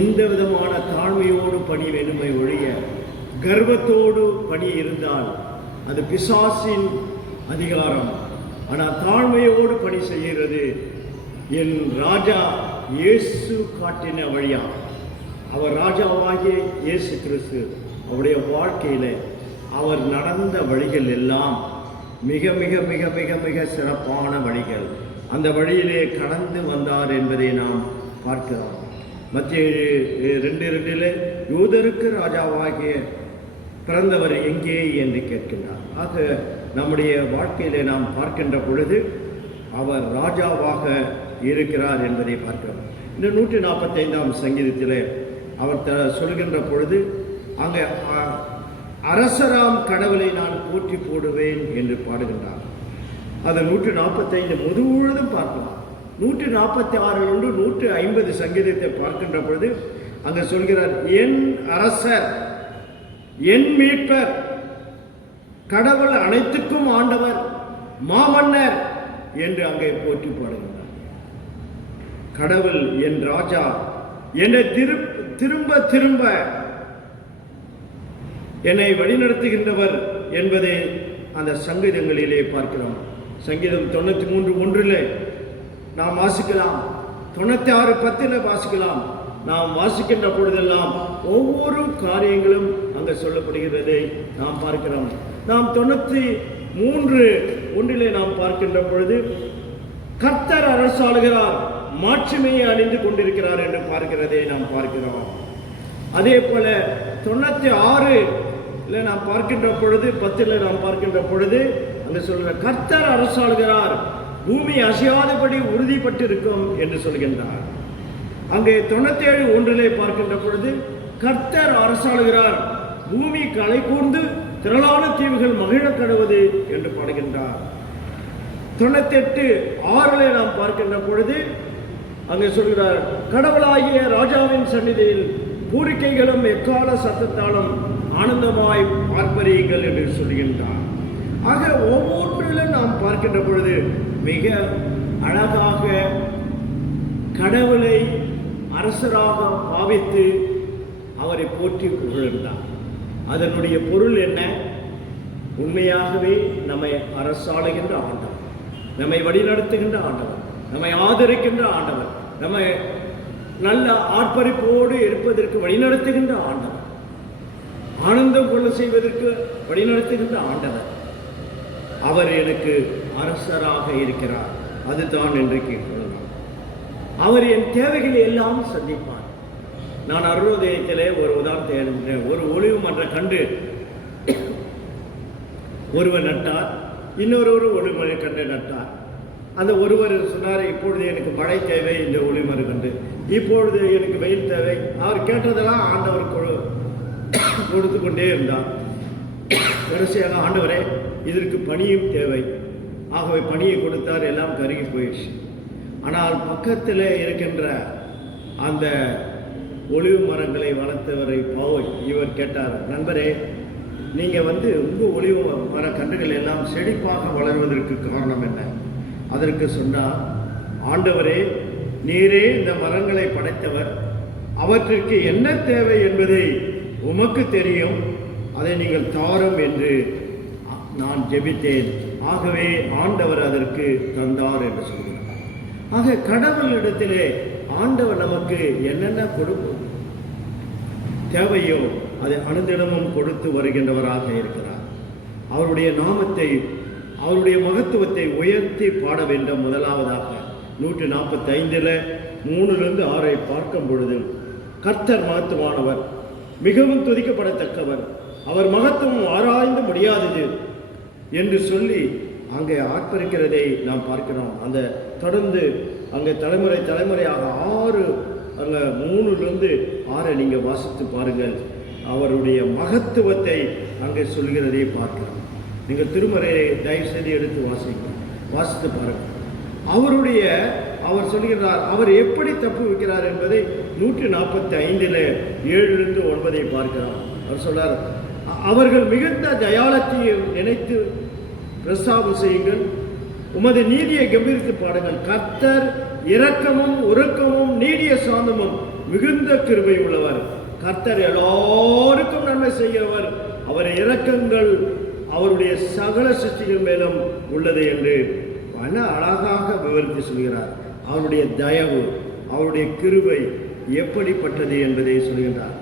எந்த விதமான தாழ்மையோடு பணி வேணுமை ஒழிய கர்வத்தோடு பணி இருந்தால் அது பிசாசின் அதிகாரம். ஆனால் தாழ்மையோடு பணி செய்கிறது என் ராஜா இயேசு காட்டின வழியா. அவர் ராஜாவாகிய இயேசு கிறிஸ்து அவருடைய வாழ்க்கையில் அவர் நடந்த வழிகள் எல்லாம் மிக மிக மிக மிக மிக சிறப்பான வழிகள். அந்த வழியிலே கடந்து வந்தார் என்பதை நாம் பார்க்கிறோம். மத்திய 2:2 யூதருக்கு ராஜாவாகிய பிறந்தவர் எங்கே என்று கேட்கின்றார். ஆக நம்முடைய வாழ்க்கையிலே நாம் பார்க்கின்ற பொழுது அவர் ராஜாவாக இருக்கிறார் என்பதை பார்க்கிறோம். இந்த 145ஆம் சங்கீதத்திலே அவர் சொல்கின்ற பொழுது அங்கே அரசராம் கடவுளை நான் போற்றி போடுவேன் என்று பாடுகின்றார். அதை 145 முழுவதும் பார்க்கலாம். 146 150 சங்கீதத்தை பார்க்கின்ற பொழுது அங்கே சொல்கிறார், என் அரசர், என் மீட்பர், கடவுள் அனைத்துக்கும் ஆண்டவர், மாமன்னர் என்று அங்கே போற்றி பாடுகின்றார். கடவுள் என் ராஜா, என்னை திரும்ப திரும்ப என்னை வழிநடத்துகின்றவர் என்பதை அந்த சங்கீதங்களிலே பார்க்கிறோம். சங்கீதம் 93:1 நாம் வாசிக்கலாம், 96:10 வாசிக்கலாம். நாம் வாசிக்கின்ற பொழுதெல்லாம் ஒவ்வொரு காரியங்களும் அங்கே சொல்லப்படுகிறதை நாம் பார்க்கிறோம். நாம் 93:1 நாம் பார்க்கின்ற பொழுது கர்த்தர் அரசாளுகிறார், மாட்சிமையை அணிந்து கொண்டிருக்கிறார் என்று பார்க்கிறதை நாம் பார்க்கிறோம். அதே போல 96 நாம் பார்க்கின்ற பொழுது 10 நாம் பார்க்கின்ற பொழுது அங்கே சொல்கிற கர்த்தர் அரசாளுகிறார், பூமி அசையாதபடி உறுதிப்பட்டிருக்கும் என்று சொல்கின்றார். அங்கே 97:1 பார்க்கின்ற பொழுது கர்த்தர் அரசாளுகிறார், பூமி களை கூர்ந்து திரளான தீவுகள் மகிழ கடவுது என்று பாடுகின்றார். 98:6 நாம் பார்க்கின்ற பொழுது அங்கே சொல்கிறார், கடவுளாகிய ராஜாவின் சந்நிதியில் பூரிக்கைகளும் எக்கால சத்தத்தாலும் ஆனந்தமாய் பார்ப்பறியுங்கள் என்று சொல்கின்றார். ஆக ஒவ்வொன்றிலும் நாம் பார்க்கின்ற பொழுது மிக அழகாக கடவுளை அரசராக பாவித்து அவரை போற்றி புகழ்ந்தார். அதனுடைய பொருள் என்ன? உண்மையாகவே நம்மை அரசாளுகின்ற ஆண்டவர், நம்மை வழிநடத்துகின்ற ஆண்டவர், நம்மை ஆதரிக்கின்ற ஆண்டவர், நம்மை நல்ல ஆர்ப்பரிப்போடு இருப்பதற்கு வழிநடத்துகின்ற ஆண்டவர், ஆனந்தம் கொள்ள செய்வதற்கு வழிநடத்துகின்ற ஆண்டவர், அவர் எனக்கு அரசராக இருக்கிறார். அதுதான் இன்றைக்கு சொல்லலாம். அவர் என் தேவைகளை எல்லாம் சந்திப்பார். நான் அருளோதயத்திலே ஒரு உதாரணத்தை எழுதினேன். ஒரு ஒளிவு மன்ற கண்டு ஒருவர் நட்டார், இன்னொரு ஒளிமர கண்டு நட்டார். அந்த ஒருவர் சொன்னார், இப்பொழுது எனக்கு மழை தேவை, இந்த ஒளிமர கண்டு, இப்பொழுது எனக்கு வெயில் தேவை. அவர் கேட்டதெல்லாம் ஆண்டவர் கொடுத்து கொண்டே இருந்தார். கடைசியாக, ஆண்டவரே இதற்கு பனியும் தேவை. ஆகவே பனியை கொடுத்தார், எல்லாம் கருகி போயிடுச்சு. ஆனால் பக்கத்தில் இருக்கின்ற அந்த ஒளிவு மரங்களை வளர்த்தவரை போய் இவர் கேட்டார், நண்பரே, நீங்கள் உங்கள் ஒளிவு மர கன்றுகள் எல்லாம் செழிப்பாக வளர்வதற்கு காரணம் என்ன? அதற்கு சொன்னார், ஆண்டவரே, நீரே இந்த மரங்களை படைத்தவர், அவற்றிற்கு என்ன தேவை என்பதை உமக்கு தெரியும், அதை நீங்கள் தாரும் என்று நான் ஜெபித்தேன். ஆகவே ஆண்டவர் அதற்கு தந்தார் என்று சொல்கிறார். ஆக கடவுளிடத்திலே ஆண்டவர் நமக்கு என்னென்ன கொடுக்கும் தேவையோ அதை அனுதினமும் கொடுத்து வருகின்றவராக இருக்கிறார். அவருடைய நாமத்தை, அவருடைய மகத்துவத்தை உயர்த்தி பாட வேண்டும். முதலாவதாக 145 3-6 பார்க்கும் பொழுது, கர்த்தர் மகத்துவானவர், மிகவும் துதிக்கப்படத்தக்கவர், அவர் மகத்துவம் ஆராய்ந்து முடியாதது என்று சொல்லி அங்கே ஆர்ப்பரிக்கிறதை நாம் பார்க்கிறோம். அந்த தொடர்ந்து அங்கே தலைமுறையாக 6 அங்கே 3-6 நீங்கள் வாசித்து பாருங்கள். அவருடைய மகத்துவத்தை அங்கே சொல்கிறதை பார்க்கிறோம். நீங்கள் திருமறையை தயவு செய்து எடுத்து வாசித்து பாருங்கள். அவர் சொல்கிறார், அவர் எப்படி தப்பு வைக்கிறார் என்பதை 145 7-9 பார்க்கிறார். அவர் சொல்றார், அவர்கள் மிகுந்த தயாளத்தை நினைத்து பிரஸ்தாபம் செய்யுங்கள், உமது நீதியை கம்பீரித்து பாடுங்கள். கர்த்தர் இரக்கமும் உருக்கமும் நீடிய சாந்தமும் மிகுந்த கிருபை உள்ளவர். கர்த்தர் எல்லாருக்கும் நன்மை செய்கிறவர், அவர் இரக்கங்கள் அவருடைய சகல சிருஷ்டிகள் மேலும் உள்ளது என்று அழகாக விவரித்து சொல்கிறார். அவருடைய தயவு, அவருடைய கிருபை எப்படிப்பட்டது என்பதை சொல்கின்றார்.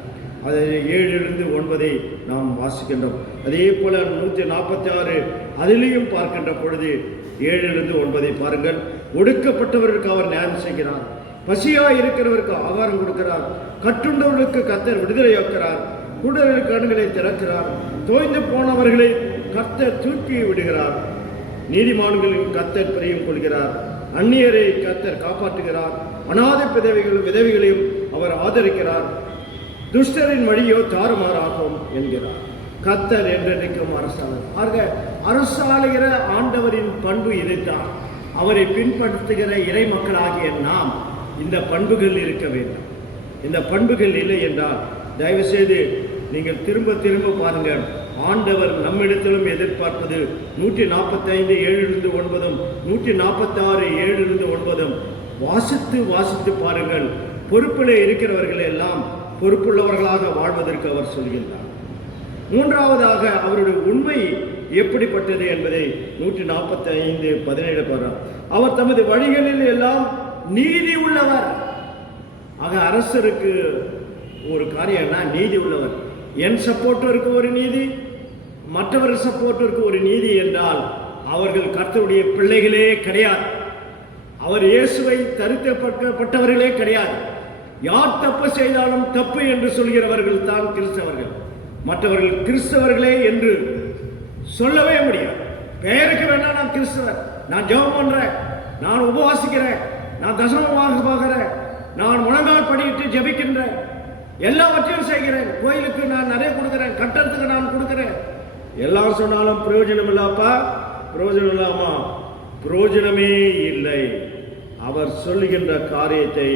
அதை 7-9 நாம் வாசிக்கின்றோம். அதே போல 146 அதிலேயும் பார்க்கின்ற பொழுது 7-9 பாருங்கள். ஒடுக்கப்பட்டவருக்கு அவர் நியாயம் செய்கிறார், பசியாய் இருக்கிறவருக்கு ஆகாரம் கொடுக்கிறார், கட்டுண்டவர்களுக்கு கர்த்தர் விடுதலையாக்கிறார், குருடர்களுக்கு கண்களை திறக்கிறார், தோய்ந்து போனவர்களை கர்த்தர் தூக்கி விடுகிறார், நீதிமான்களின் கர்த்தர் பிரியம் கொள்கிறார், அந்நியரை கர்த்தர் காப்பாற்றுகிறார், அநாதை விதவைகளையும் அவர் ஆதரிக்கிறார், துஷ்டரின் வழியோ தாறுமாறாகும் என்கிறார். கர்த்தர் என்றென்றைக்கும் அரசாளர். அரசாளுகிற ஆண்டவரின் பண்பு இதுதான். அவரை பின்பற்றுகிற இறை மக்களாகிய நாம் இந்த பண்புகள் இருக்க வேண்டும். இந்த பண்புகள் இல்லை என்றால் தயவு செய்து நீங்கள் திரும்ப திரும்ப பாருங்கள். ஆண்டவர் நம்மிடத்திலும் எதிர்பார்ப்பது 145 7-9 146 7-9 வாசித்து பாருங்கள். பொறுப்பிலே இருக்கிறவர்கள் எல்லாம் பொறுப்புள்ளவர்களாக வாழ்வதற்கு அவர் சொல்கின்றார். மூன்றாவதாக அவருடைய உண்மை எப்படிப்பட்டது என்பதை 145 17 பாருங்கள். அவர் தமது வழிகளில் எல்லாம் நீதி உள்ளவர். ஆக அரசருக்கு ஒரு காரியம்னா நீதி உள்ளவர். என் சப்போர்ட்டருக்கு ஒரு நீதி, மற்றவர் சப்போர்ட்டருக்கு ஒரு நீதி என்றால் அவர்கள் கர்த்தருடைய பிள்ளைகளே கிடையாது. அவர் இயேசுவை தரிக்கப்பட்டவர்களே கிடையாது. யார் தப்பு செய்தாலும் தப்பு என்று சொல்கிறவர்கள் தான் கிறிஸ்தவர்கள். மற்றவர்கள் கிறிஸ்தவர்களே என்று சொல்லவே முடியாது. பெயருக்கு வேணா நான் கிறிஸ்தவர், நான் ஜெபம் பண்றேன், நான் உபவாசிக்கிறேன், நான் தசமமாக பார்க்கிறேன், நான் முழங்கால் படியிட்டு ஜெபிக்கின்றேன், எல்லாவற்றையும் செய்கிறேன், கோயிலுக்கு நான் நிறைய கொடுக்கிறேன், கட்டடத்துக்கு நான் கொடுக்கிறேன், எல்லாம் சொன்னாலும் பிரயோஜனம் இல்லாப்பா, பிரயோஜனம் இல்லாமா, பிரயோஜனமே இல்லை. அவர் சொல்லுகின்ற காரியத்தை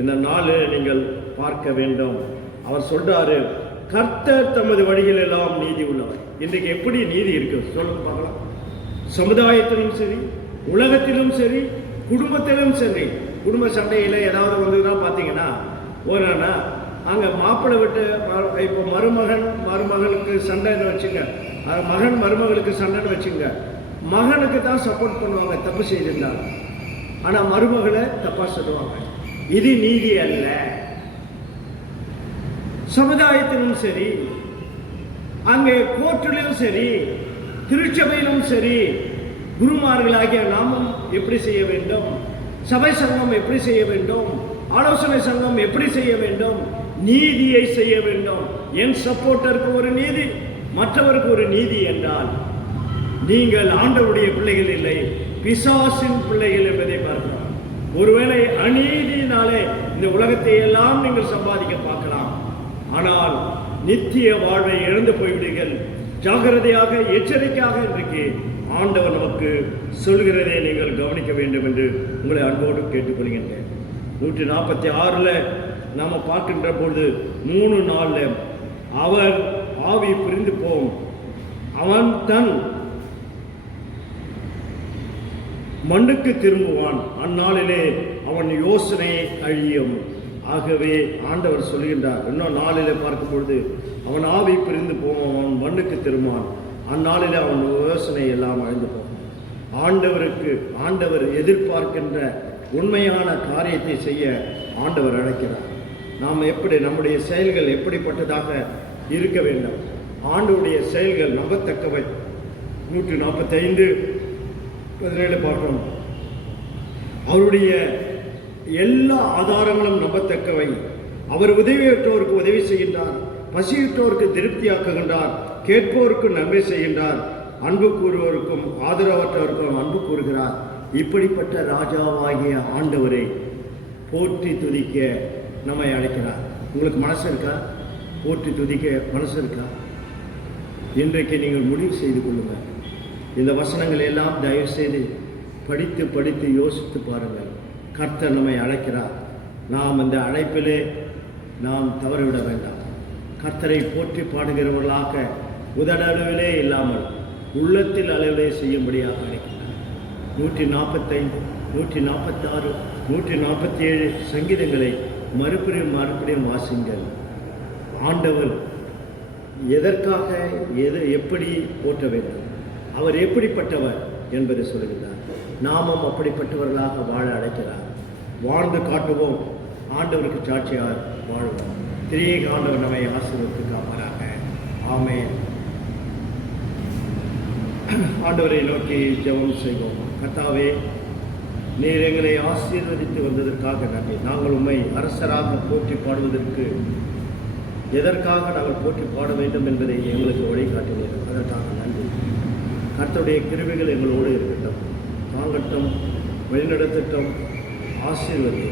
இந்த நாளில் நீங்கள் பார்க்க வேண்டும். அவர் சொல்றாரு, கர்த்தர் தமது வழிகள் எல்லாம் நீதி உள்ளவர். இன்றைக்கு எப்படி நீதி இருக்கு சொல்லுங்க பார்க்கலாம். சமுதாயத்திலும் சரி, உலகத்திலும் சரி, குடும்பத்திலும் சரி. குடும்ப சண்டையில் ஏதாவது வந்ததுன்னா பார்த்தீங்கன்னா, ஓரனா அங்கே மாப்பிள்ளை விட்டு இப்போ மருமகளுக்கு சண்டைன்னு வச்சுங்க, மகன் மருமகளுக்கு சண்டைன்னு வச்சுங்க, மகனுக்கு தான் சப்போர்ட் பண்ணுவாங்க தப்பு செய்திருந்தாங்க, ஆனால் மருமகளை தப்பாக சொல்லுவாங்க. இது நீதி அல்ல. சமுதாயத்திலும் சரி, அங்கே கோர்ட்டிலும் சரி, திருச்சபையிலும் சரி, குருமார்களாகிய நாமும் எப்படி செய்ய வேண்டும், சபை சங்கம் எப்படி செய்ய வேண்டும், ஆலோசனை சங்கம் எப்படி செய்ய வேண்டும், நீதியை செய்ய வேண்டும். என் சப்போர்ட்டருக்கு ஒரு நீதி, மற்றவருக்கு ஒரு நீதி என்றால் நீங்கள் ஆண்டவருடைய பிள்ளைகள் இல்லை, பிசாசின் பிள்ளைகள் என்பதை பார்க்கலாம். ஒருவேளை அநீதியினாலே இந்த உலகத்தை எல்லாம் நீங்கள் சம்பாதிக்க பார்க்கலாம், ஆனால் நித்திய வாழ்வை இழந்து போய்விடுங்கள். ஜாகிரதையாக, எச்சரிக்கையாக இன்றைக்கு ஆண்டவர் நமக்கு சொல்கிறதை நீங்கள் கவனிக்க வேண்டும் என்று உங்களை அன்போடு கேட்டுக்கொள்கின்றேன். 146 நாம பார்க்கின்ற பொழுது 3 நாளில் அவர் ஆவி பிரிந்து போகும், அவன் தன் மண்ணுக்கு திரும்புவான், அந்நாளிலே அவன் யோசனை அழியும். ஆகவே ஆண்டவர் சொல்கின்றார், இன்னும் நாளிலே பார்க்கும் பொழுது அவன் ஆவி பிரிந்து போவான், அவன் மண்ணுக்கு திரும்புவான், அந்நாளிலே அவன் யோசனை எல்லாம் அழிந்து போவான். ஆண்டவர் எதிர்பார்க்கின்ற உண்மையான காரியத்தை செய்ய ஆண்டவர் அழைக்கிறார். நாம் எப்படி, நம்முடைய செயல்கள் எப்படிப்பட்டதாக இருக்க வேண்டும்? ஆண்டவருடைய செயல்கள் நம்பத்தக்கவை. 145:17 பார்க்கிறோம். அவருடைய எல்லா ஆதாரங்களும் நம்பத்தக்கவை. அவர் உதவியற்றோருக்கு உதவி செய்கின்றார், பசியிட்டோருக்கு திருப்தியாக்குகின்றார், கேட்போருக்கு நன்மை செய்கின்றார், அன்பு கூறுவோருக்கும் ஆதரவற்றவருக்கும் அன்பு கூறுகிறார். இப்படிப்பட்ட ராஜாவாகிய ஆண்டவரை போற்றி துதிக்க நம்மை அழைக்கிறார். உங்களுக்கு மனசு இருக்கா? போற்றி துதிக்க மனசு இருக்கா? இன்றைக்கு நீங்கள் முடிவு செய்து கொள்ளுங்கள். இந்த வசனங்கள் எல்லாம் தயவு செய்து படித்து படித்து யோசித்து பாருங்கள். கர்த்தர் நம்மை அழைக்கிறார். நாம் இந்த அழைப்பிலே நாம் தவறிவிட வேண்டாம். கர்த்தரை போற்றி பாடுகிறவர்களாக உதடளவிலே இல்லாமல் உள்ளத்தில் அளவிலே செய்யும்படியாக அழைக்கிறார். 145, 146, 147 சங்கீதங்களை மறுபடியும் வாசிங்கள். ஆண்டவர் எதற்காக எப்படி போற்ற வேண்டும், அவர் எப்படிப்பட்டவர் என்பதை சொல்கிறார். நாமும் அப்படிப்பட்டவர்களாக வாழ அழைக்கிறார். வாழ்ந்து காட்டுவோம், ஆண்டவருக்கு சாட்சியாக வாழ்வோம். திரியேக ஆண்டவர் நம்மை ஆசீர்வதித்து காப்பாராக. ஆமென். ஆண்டவரை நோக்கி ஜெபம் செய்வோம். கர்த்தாவே, நீர் எங்களை ஆசீர்வதித்து வந்ததற்காக நன்றி. நாங்கள் உம்மை அரசராக போற்றி பாடுவதற்கு எதற்காக நாங்கள் போற்றி பாட வேண்டும் என்பதை எங்களுக்கு வழிகாட்டினீர். அதற்காக நன்றி. கர்த்தருடைய கிருபைகள் எங்களோடு இருக்கட்டும், தாங்கட்டும், வழிநடத்தட்டும், ஆசீர்வதி.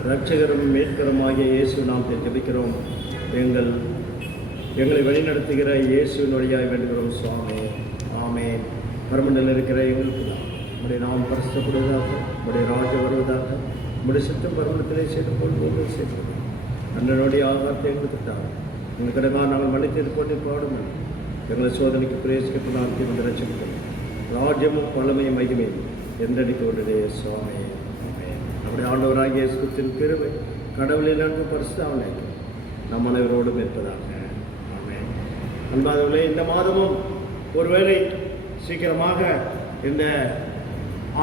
இரட்சகரும் மீட்கருமாகிய இயேசு நாம் ஜெபிக்கிறோம். எங்களை வழிநடத்துகிற இயேசுவின் வழியாய் வேண்டுகிறோம் சுவாமி. ஆமென். பரமண்டலில் இருக்கிற எங்களுக்கு தான் உடைய நாம் பரிசுத்தப்படுவதாக, உடைய ராஜ வருவதாக, உடைய சித்தம் பரமண்டத்திலே செய்து கொள்வது செய்வது. அன்றனுடைய ஆகாரத்தை எங்களுக்கு தான் எங்கள் கடமாக நாங்கள் மன்னித்தது கொண்டு பாடும். எங்களை சோதனைக்கு பிரவேசிக்க நாட்கள் வந்து ரசிக்கிறோம். ராஜ்யமும் பழமையும் மகிமையும் என்றடிக்கு உள்ளதே சுவாமி. நம்முடைய ஆண்டவராகிய இயேசு கிறிஸ்துவின் கிருபை, கடவுளில் நன்கு பரிசுத்தாவினை நம் அனைவரோடும் இருப்பதாக. ஆமென். அன்பாதவர்களே, இந்த மாதமும் ஒருவேளை சீக்கிரமாக இந்த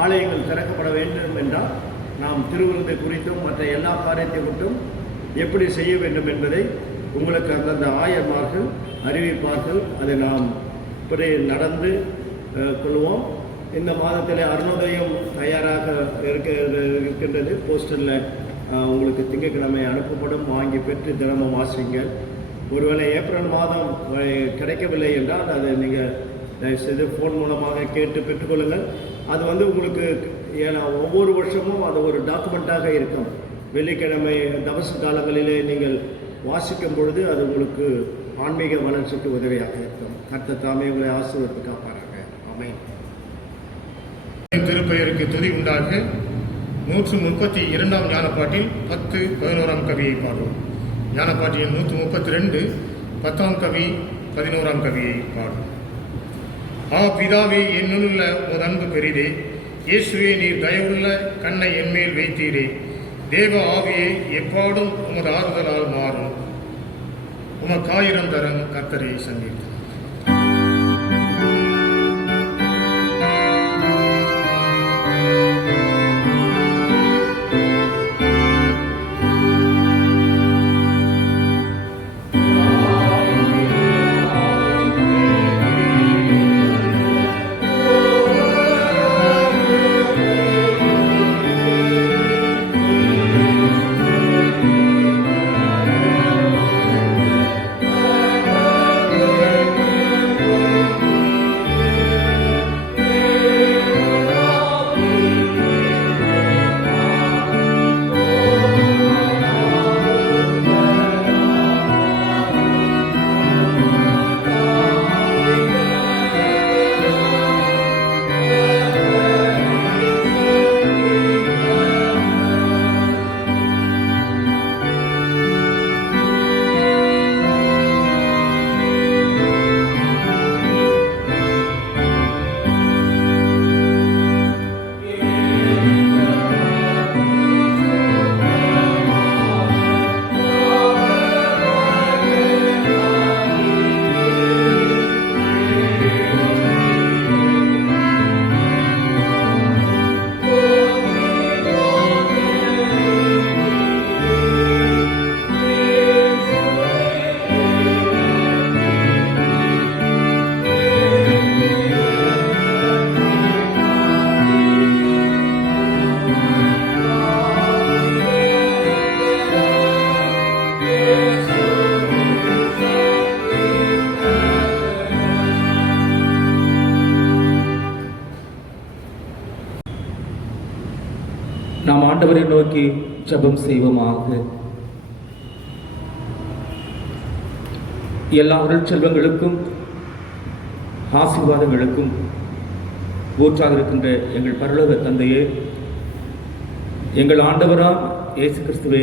ஆலயங்கள் திறக்கப்பட வேண்டும் என்றால் நாம் திருவிருந்தை குறித்தும் மற்ற எல்லா காரியத்தை மட்டும் எப்படி செய்ய வேண்டும் என்பதை உங்களுக்கு அந்தந்த ஆயர்மார்கள் அறிவிப்பார்கள். அதை நாம் இப்படி நடந்து கொள்வோம். இந்த மாதத்தில் அருணோதயம் தயாராக இருக்கின்றது. போஸ்டரில் உங்களுக்கு திங்கட்கிழமை அனுப்பப்படும். வாங்கி பெற்று தினமும் வாசிங்க. ஒருவேளை ஏப்ரல் மாதம் கிடைக்கவில்லை என்றால் அதை நீங்கள் தயவுசெய்து ஃபோன் மூலமாக கேட்டு பெற்றுக்கொள்ளுங்கள். அது உங்களுக்கு ஒவ்வொரு வருஷமும் அது ஒரு டாக்குமெண்ட்டாக இருக்கும். வெள்ளிக்கிழமை தவச காலங்களிலே நீங்கள் வாசிக்கும் பொழுது அது உங்களுக்கு ஆன்மீக வளர்ச்சிக்கு உதவியாக இருக்கும். கர்த்தர் தாமே உங்களை ஆசீர்வதித்து காப்பாராக. ஆமென். திருப்பெயருக்கு துதி உண்டாக 132 ஞானப்பாட்டில் 10, 11 கவியை பாடுவோம். ஞானப்பாட்டியில் 132 10 கவி 11 கவியை பாடுவோம். பிதாவே, என்னுள்ள உமது அன்பு பெரிதே, இயேசுவே நீர் தயவுள்ள கண்ணை என்மேல் வைத்தீரே, தேவ ஆவியே எப்பாடும் உமது ஆறுதலால் மாறும், உமக்காயிரம் தரம் கர்த்தரை சந்தித்து. நாம் ஆண்டவரை நோக்கி ஜெபம் செய்வோமாக. எல்லா அருட்செல்வங்களுக்கும் ஆசீர்வாதங்களுக்கும் ஊற்றாக இருக்கின்ற எங்கள் பரலோக தந்தையே, எங்கள் ஆண்டவராம் இயேசு கிறிஸ்துவே,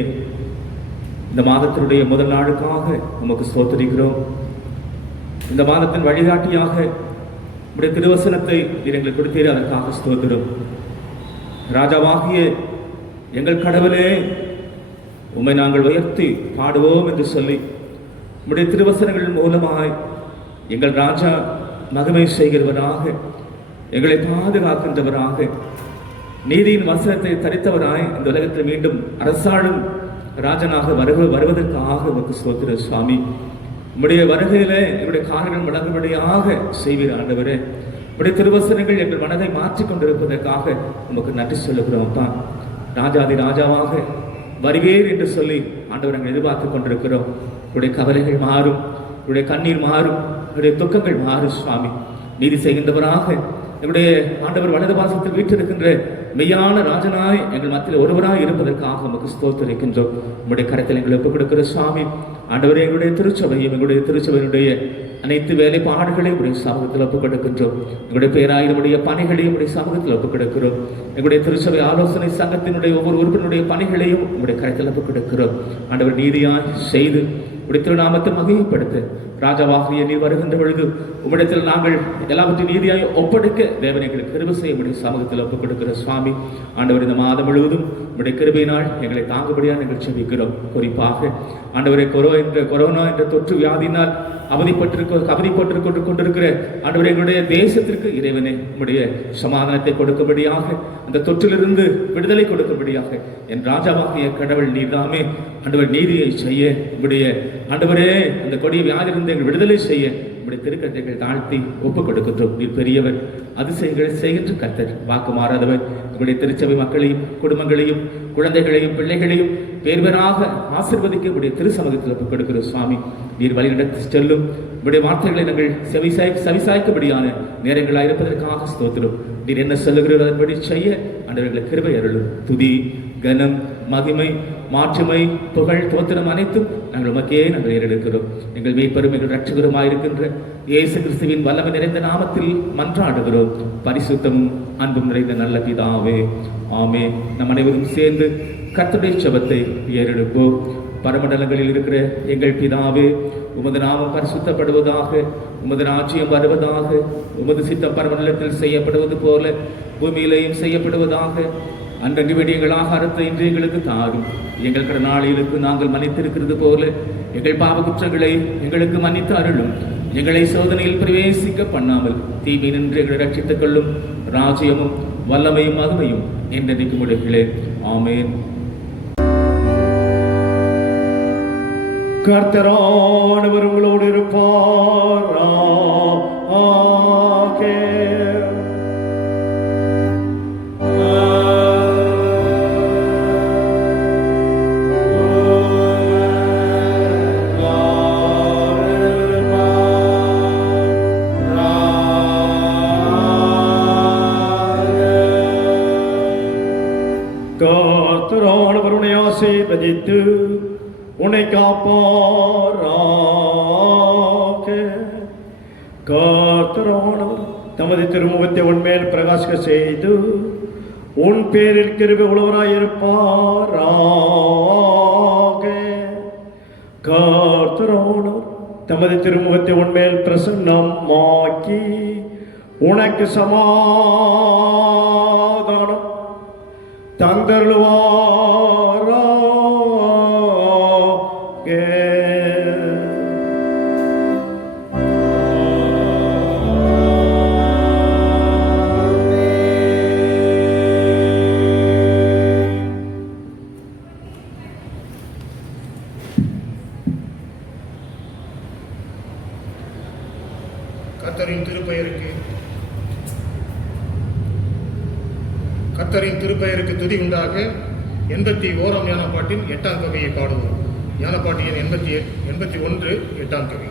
இந்த மாதத்தினுடைய முதல் நாளுக்காக உமக்கு ஸ்தோத்திரிக்கிறோம். இந்த மாதத்தின் வழிகாட்டியாக உடைய திருவசனத்தை நீர் எங்களுக்கு கொடுத்தீர், அதற்காக ஸ்தோத்திரம். ராஜாவாகிய எங்கள் கடவுளே, உம்மை நாங்கள் உயர்த்தி பாடுவோம் என்று சொல்லி உம்முடைய திருவசனங்கள் மூலமாய் எங்கள் ராஜா மகிமை செய்கிறவராக, எங்களை பாதுகாக்கின்றவராக, நீதியின் வசனத்தை தரித்தவராய் இந்த உலகத்தில் மீண்டும் அரசாளும் ராஜனாக வருவதற்காக உமக்கு ஸ்தோத்திர சுவாமி. உம்முடைய வருகையில எங்களுடைய காரணங்கள் வழங்கும்படியாக செய்வீர் ஆண்டவரே. உடைய திருவசனங்கள் எங்கள் மனதை மாற்றிக் கொண்டிருப்பதற்காக உமக்கு நன்றி சொல்லுகிறோம். தான் ராஜாதி ராஜாவாக வருவீர் என்று சொல்லி ஆண்டவர் நாங்கள் எதிர்பார்த்து கொண்டிருக்கிறோம். உடைய கவலைகள் மாறும், உடைய கண்ணீர் மாறும், உடைய துக்கங்கள் மாறும் சுவாமி. நீதி செய்கின்றவராக எங்களுடைய ஆண்டவர் வலது பாசத்தில் வீற்றிருக்கின்ற மெய்யான ராஜனாய் எங்கள் மத்தியில் ஒருவராய் இருப்பதற்காக உமக்கு ஸ்தோத்திரிக்கின்றோம். உங்களுடைய கரத்தில் எங்களை ஒப்புக் கொடுக்கிற சுவாமி. ஆண்டவரே, எங்களுடைய திருச்சபையும் எங்களுடைய திருச்சபையினுடைய அனைத்து வேலைப்பாடுகளையும் உடைய சமூகத்தில் ஒப்புக் கொடுக்கின்றோம். எங்களுடைய பேராயிரமுடைய பணிகளையும் உடைய சமூகத்தில் ஒப்புக் கொடுக்கிறோம். எங்களுடைய திருச்சபை ஆலோசனை சங்கத்தினுடைய ஒவ்வொரு உறுப்பினருடைய பணிகளையும் உங்களுடைய கரத்தில் ஒப்புக் கொடுக்கிறோம். ஆண்டவர் நீதியாய் செய்து உடைய திருநாமத்தை மகிமைப்படுத்த ராஜாவாகிய நீர் வருகின்ற பொழுது உம்மிடத்தில் நாங்கள் எல்லாவற்றையும் நீதியாய் ஒப்படைக்க தேவன் எங்களுக்கு கிருபை செய்ய உடைய சமூகத்தில் ஒப்புக் கொடுக்கிற சுவாமி. ஆண்டவர், இந்த மாதம் முழுவதும் உடைய கிருபையினால் எங்களை தாங்கும்படியாக நாங்கள் செபிக்கிறோம். குறிப்பாக ஆண்டவரை கொரோனா என்ற தொற்று வியாதியினால் அவதிப்பட்டு கொண்டிருக்கிற ஆண்டவரே, எங்களுடைய தேசத்திற்கு இறைவனே உம்முடைய சமாதானத்தை கொடுக்கும்படியாக, அந்த தொற்றிலிருந்து விடுதலை கொடுக்கும்படியாக என் ராஜாவாகிய கடவுள் நீர்தாமே ஆண்டவர் நீதியை செய்ய, உம்முடைய ஆண்டவரே அந்த கொடிய வியாதியிலிருந்து எங்கள் விடுதலை செய்ய உம்முடைய திருக்கட்டைகள் தாழ்த்தி ஒப்புக் கொடுக்கின்றோம். நீர் பெரியவர், அதிசயங்களை செய்கின்ற கர்த்தர், வாக்கு மாறாதவர். உங்களுடைய திருச்சபை மக்களையும் குடும்பங்களையும் குழந்தைகளையும் பிள்ளைகளையும் பேர்வராக ஆசீர்வதிக்க உடைய திருசமூகத்தில் ஒப்புக் கொடுக்கிற சுவாமி. நீர் வழிநடத்தி செல்லும் உடைய வார்த்தைகளை நாங்கள் செவிசாய்க்கும்படியான நேரங்களாக இருப்பதற்காக ஸ்தோத்திரம். நீர் என்ன சொல்லுகிறீர்கள் அதன்படி செய்ய ஆண்டவர்களை கிருபை அருளும். துதி கனம், மகிமை, மாற்றுமை, புகழ், தோத்திரம் அனைத்தும் நாங்கள் உமக்கே நாங்கள் ஏறெடுக்கிறோம். எங்கள் மீட்பரும் எங்கள் இரட்சகருமாயிருக்கின்ற இயேசு கிறிஸ்துவின் வல்லமை நிறைந்த நாமத்தில் மன்றாடுகிறோம். பரிசுத்தமும் அன்பும் நிறைந்த நல்ல பிதாவே, ஆமே. நம் அனைவரும் சேர்ந்து கர்த்தருடைய ஜெபத்தை ஏறெடுப்போம். பரமண்டலங்களில் இருக்கிற எங்கள் பிதாவே, உமது நாமம் பரிசுத்தப்படுவதாக, உமது ராஜ்யம் வருவதாக, உமது சித்தம் பரமண்டலத்தில் செய்யப்படுவது போல பூமியிலேயும் செய்யப்படுவதாக. அன்றன்று வேண்டிய எங்கள் ஆகாரத்தை இன்று எங்களுக்கு தாரும். எங்கள் கடனாளிகளுக்கு நாங்கள் மன்னித்திருக்கிறது போல எங்கள் பாவ குற்றங்களை எங்களுக்கு மன்னித்து அருளும். எங்களை சோதனையில் பிரவேசிக்க பண்ணாமல் தீமை நின்று எங்களை ரட்சித்துக் கொள்ளும். ராஜ்யமும் வல்லமையும் மகிமையும் என்றென்றைக்கு முடிகளே. ஆமேன். கர்த்தரானவர் உங்களோடு இருப்பாராக. கர்த்தரானவர் உன்னை ஆசீர்வதித்து உன்னை காப்பாராக. கர்த்தரானவர் தமது திருமுகத்தை உன்மேல் பிரகாசிக்க செய்து உன் பேரில் கிருபை உள்ளவராயிருப்பாராக. கர்த்தரானவர் தமது திருமுகத்தை உன்மேல் பிரசன்னமாக்கி உனக்கு சமாதானம் தந்தருளுவாராக. கர்த்தரின் திருப்பெயருக்கு துதி உண்டாக. 81ஆம் ஞானப்பாட்டின் 8ஆம் கவியை பாடுவோம். ஞானப்பாட்டியின் 81 8ஆம் கவி.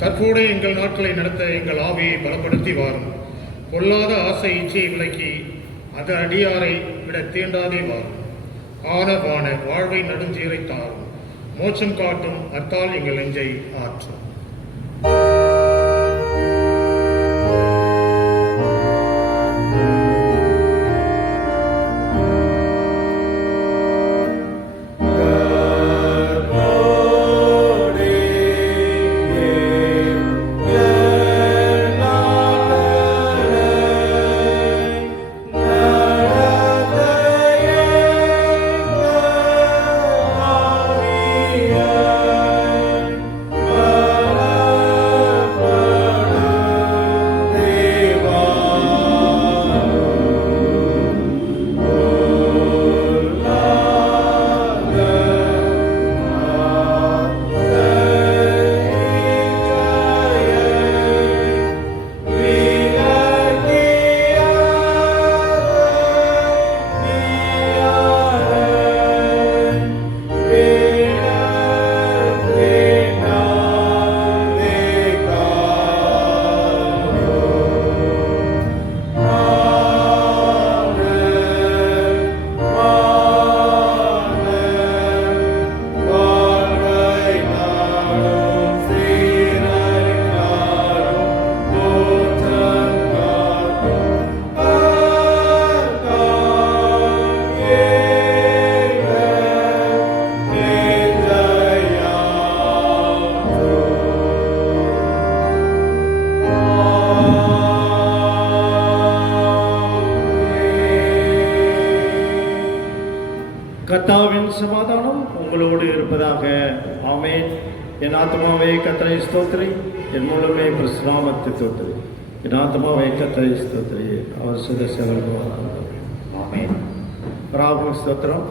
கற்போடு எங்கள் நாட்களை நடத்த எங்கள் ஆவியை பலப்படுத்தி வாரும். பொல்லாத ஆசை இச்சையை விலக்கி அது அடியாரை விட தீண்டாதே வாரும். ஆனவான வாழ்வை நடுஞ்சீரை தாரும். மோட்சம் காட்டும் அத்தால் எங்கள் நெஞ்சை ஆற்றும். கர்த்தாவின் சமாதானம் உங்களோடு இருப்பதாக. ஆமென். என் ஆத்மாவே கர்த்தரை ஸ்தோத்திரி, என் முழுமே பிரஸ்நாமத்தை ஸ்தோத்திரி. என் ஆத்மாவே கர்த்தரை ஸ்தோத்திரி, அவர் சுதர்சனம். ஆமென். பிராபு ஸ்தோத்திரம்.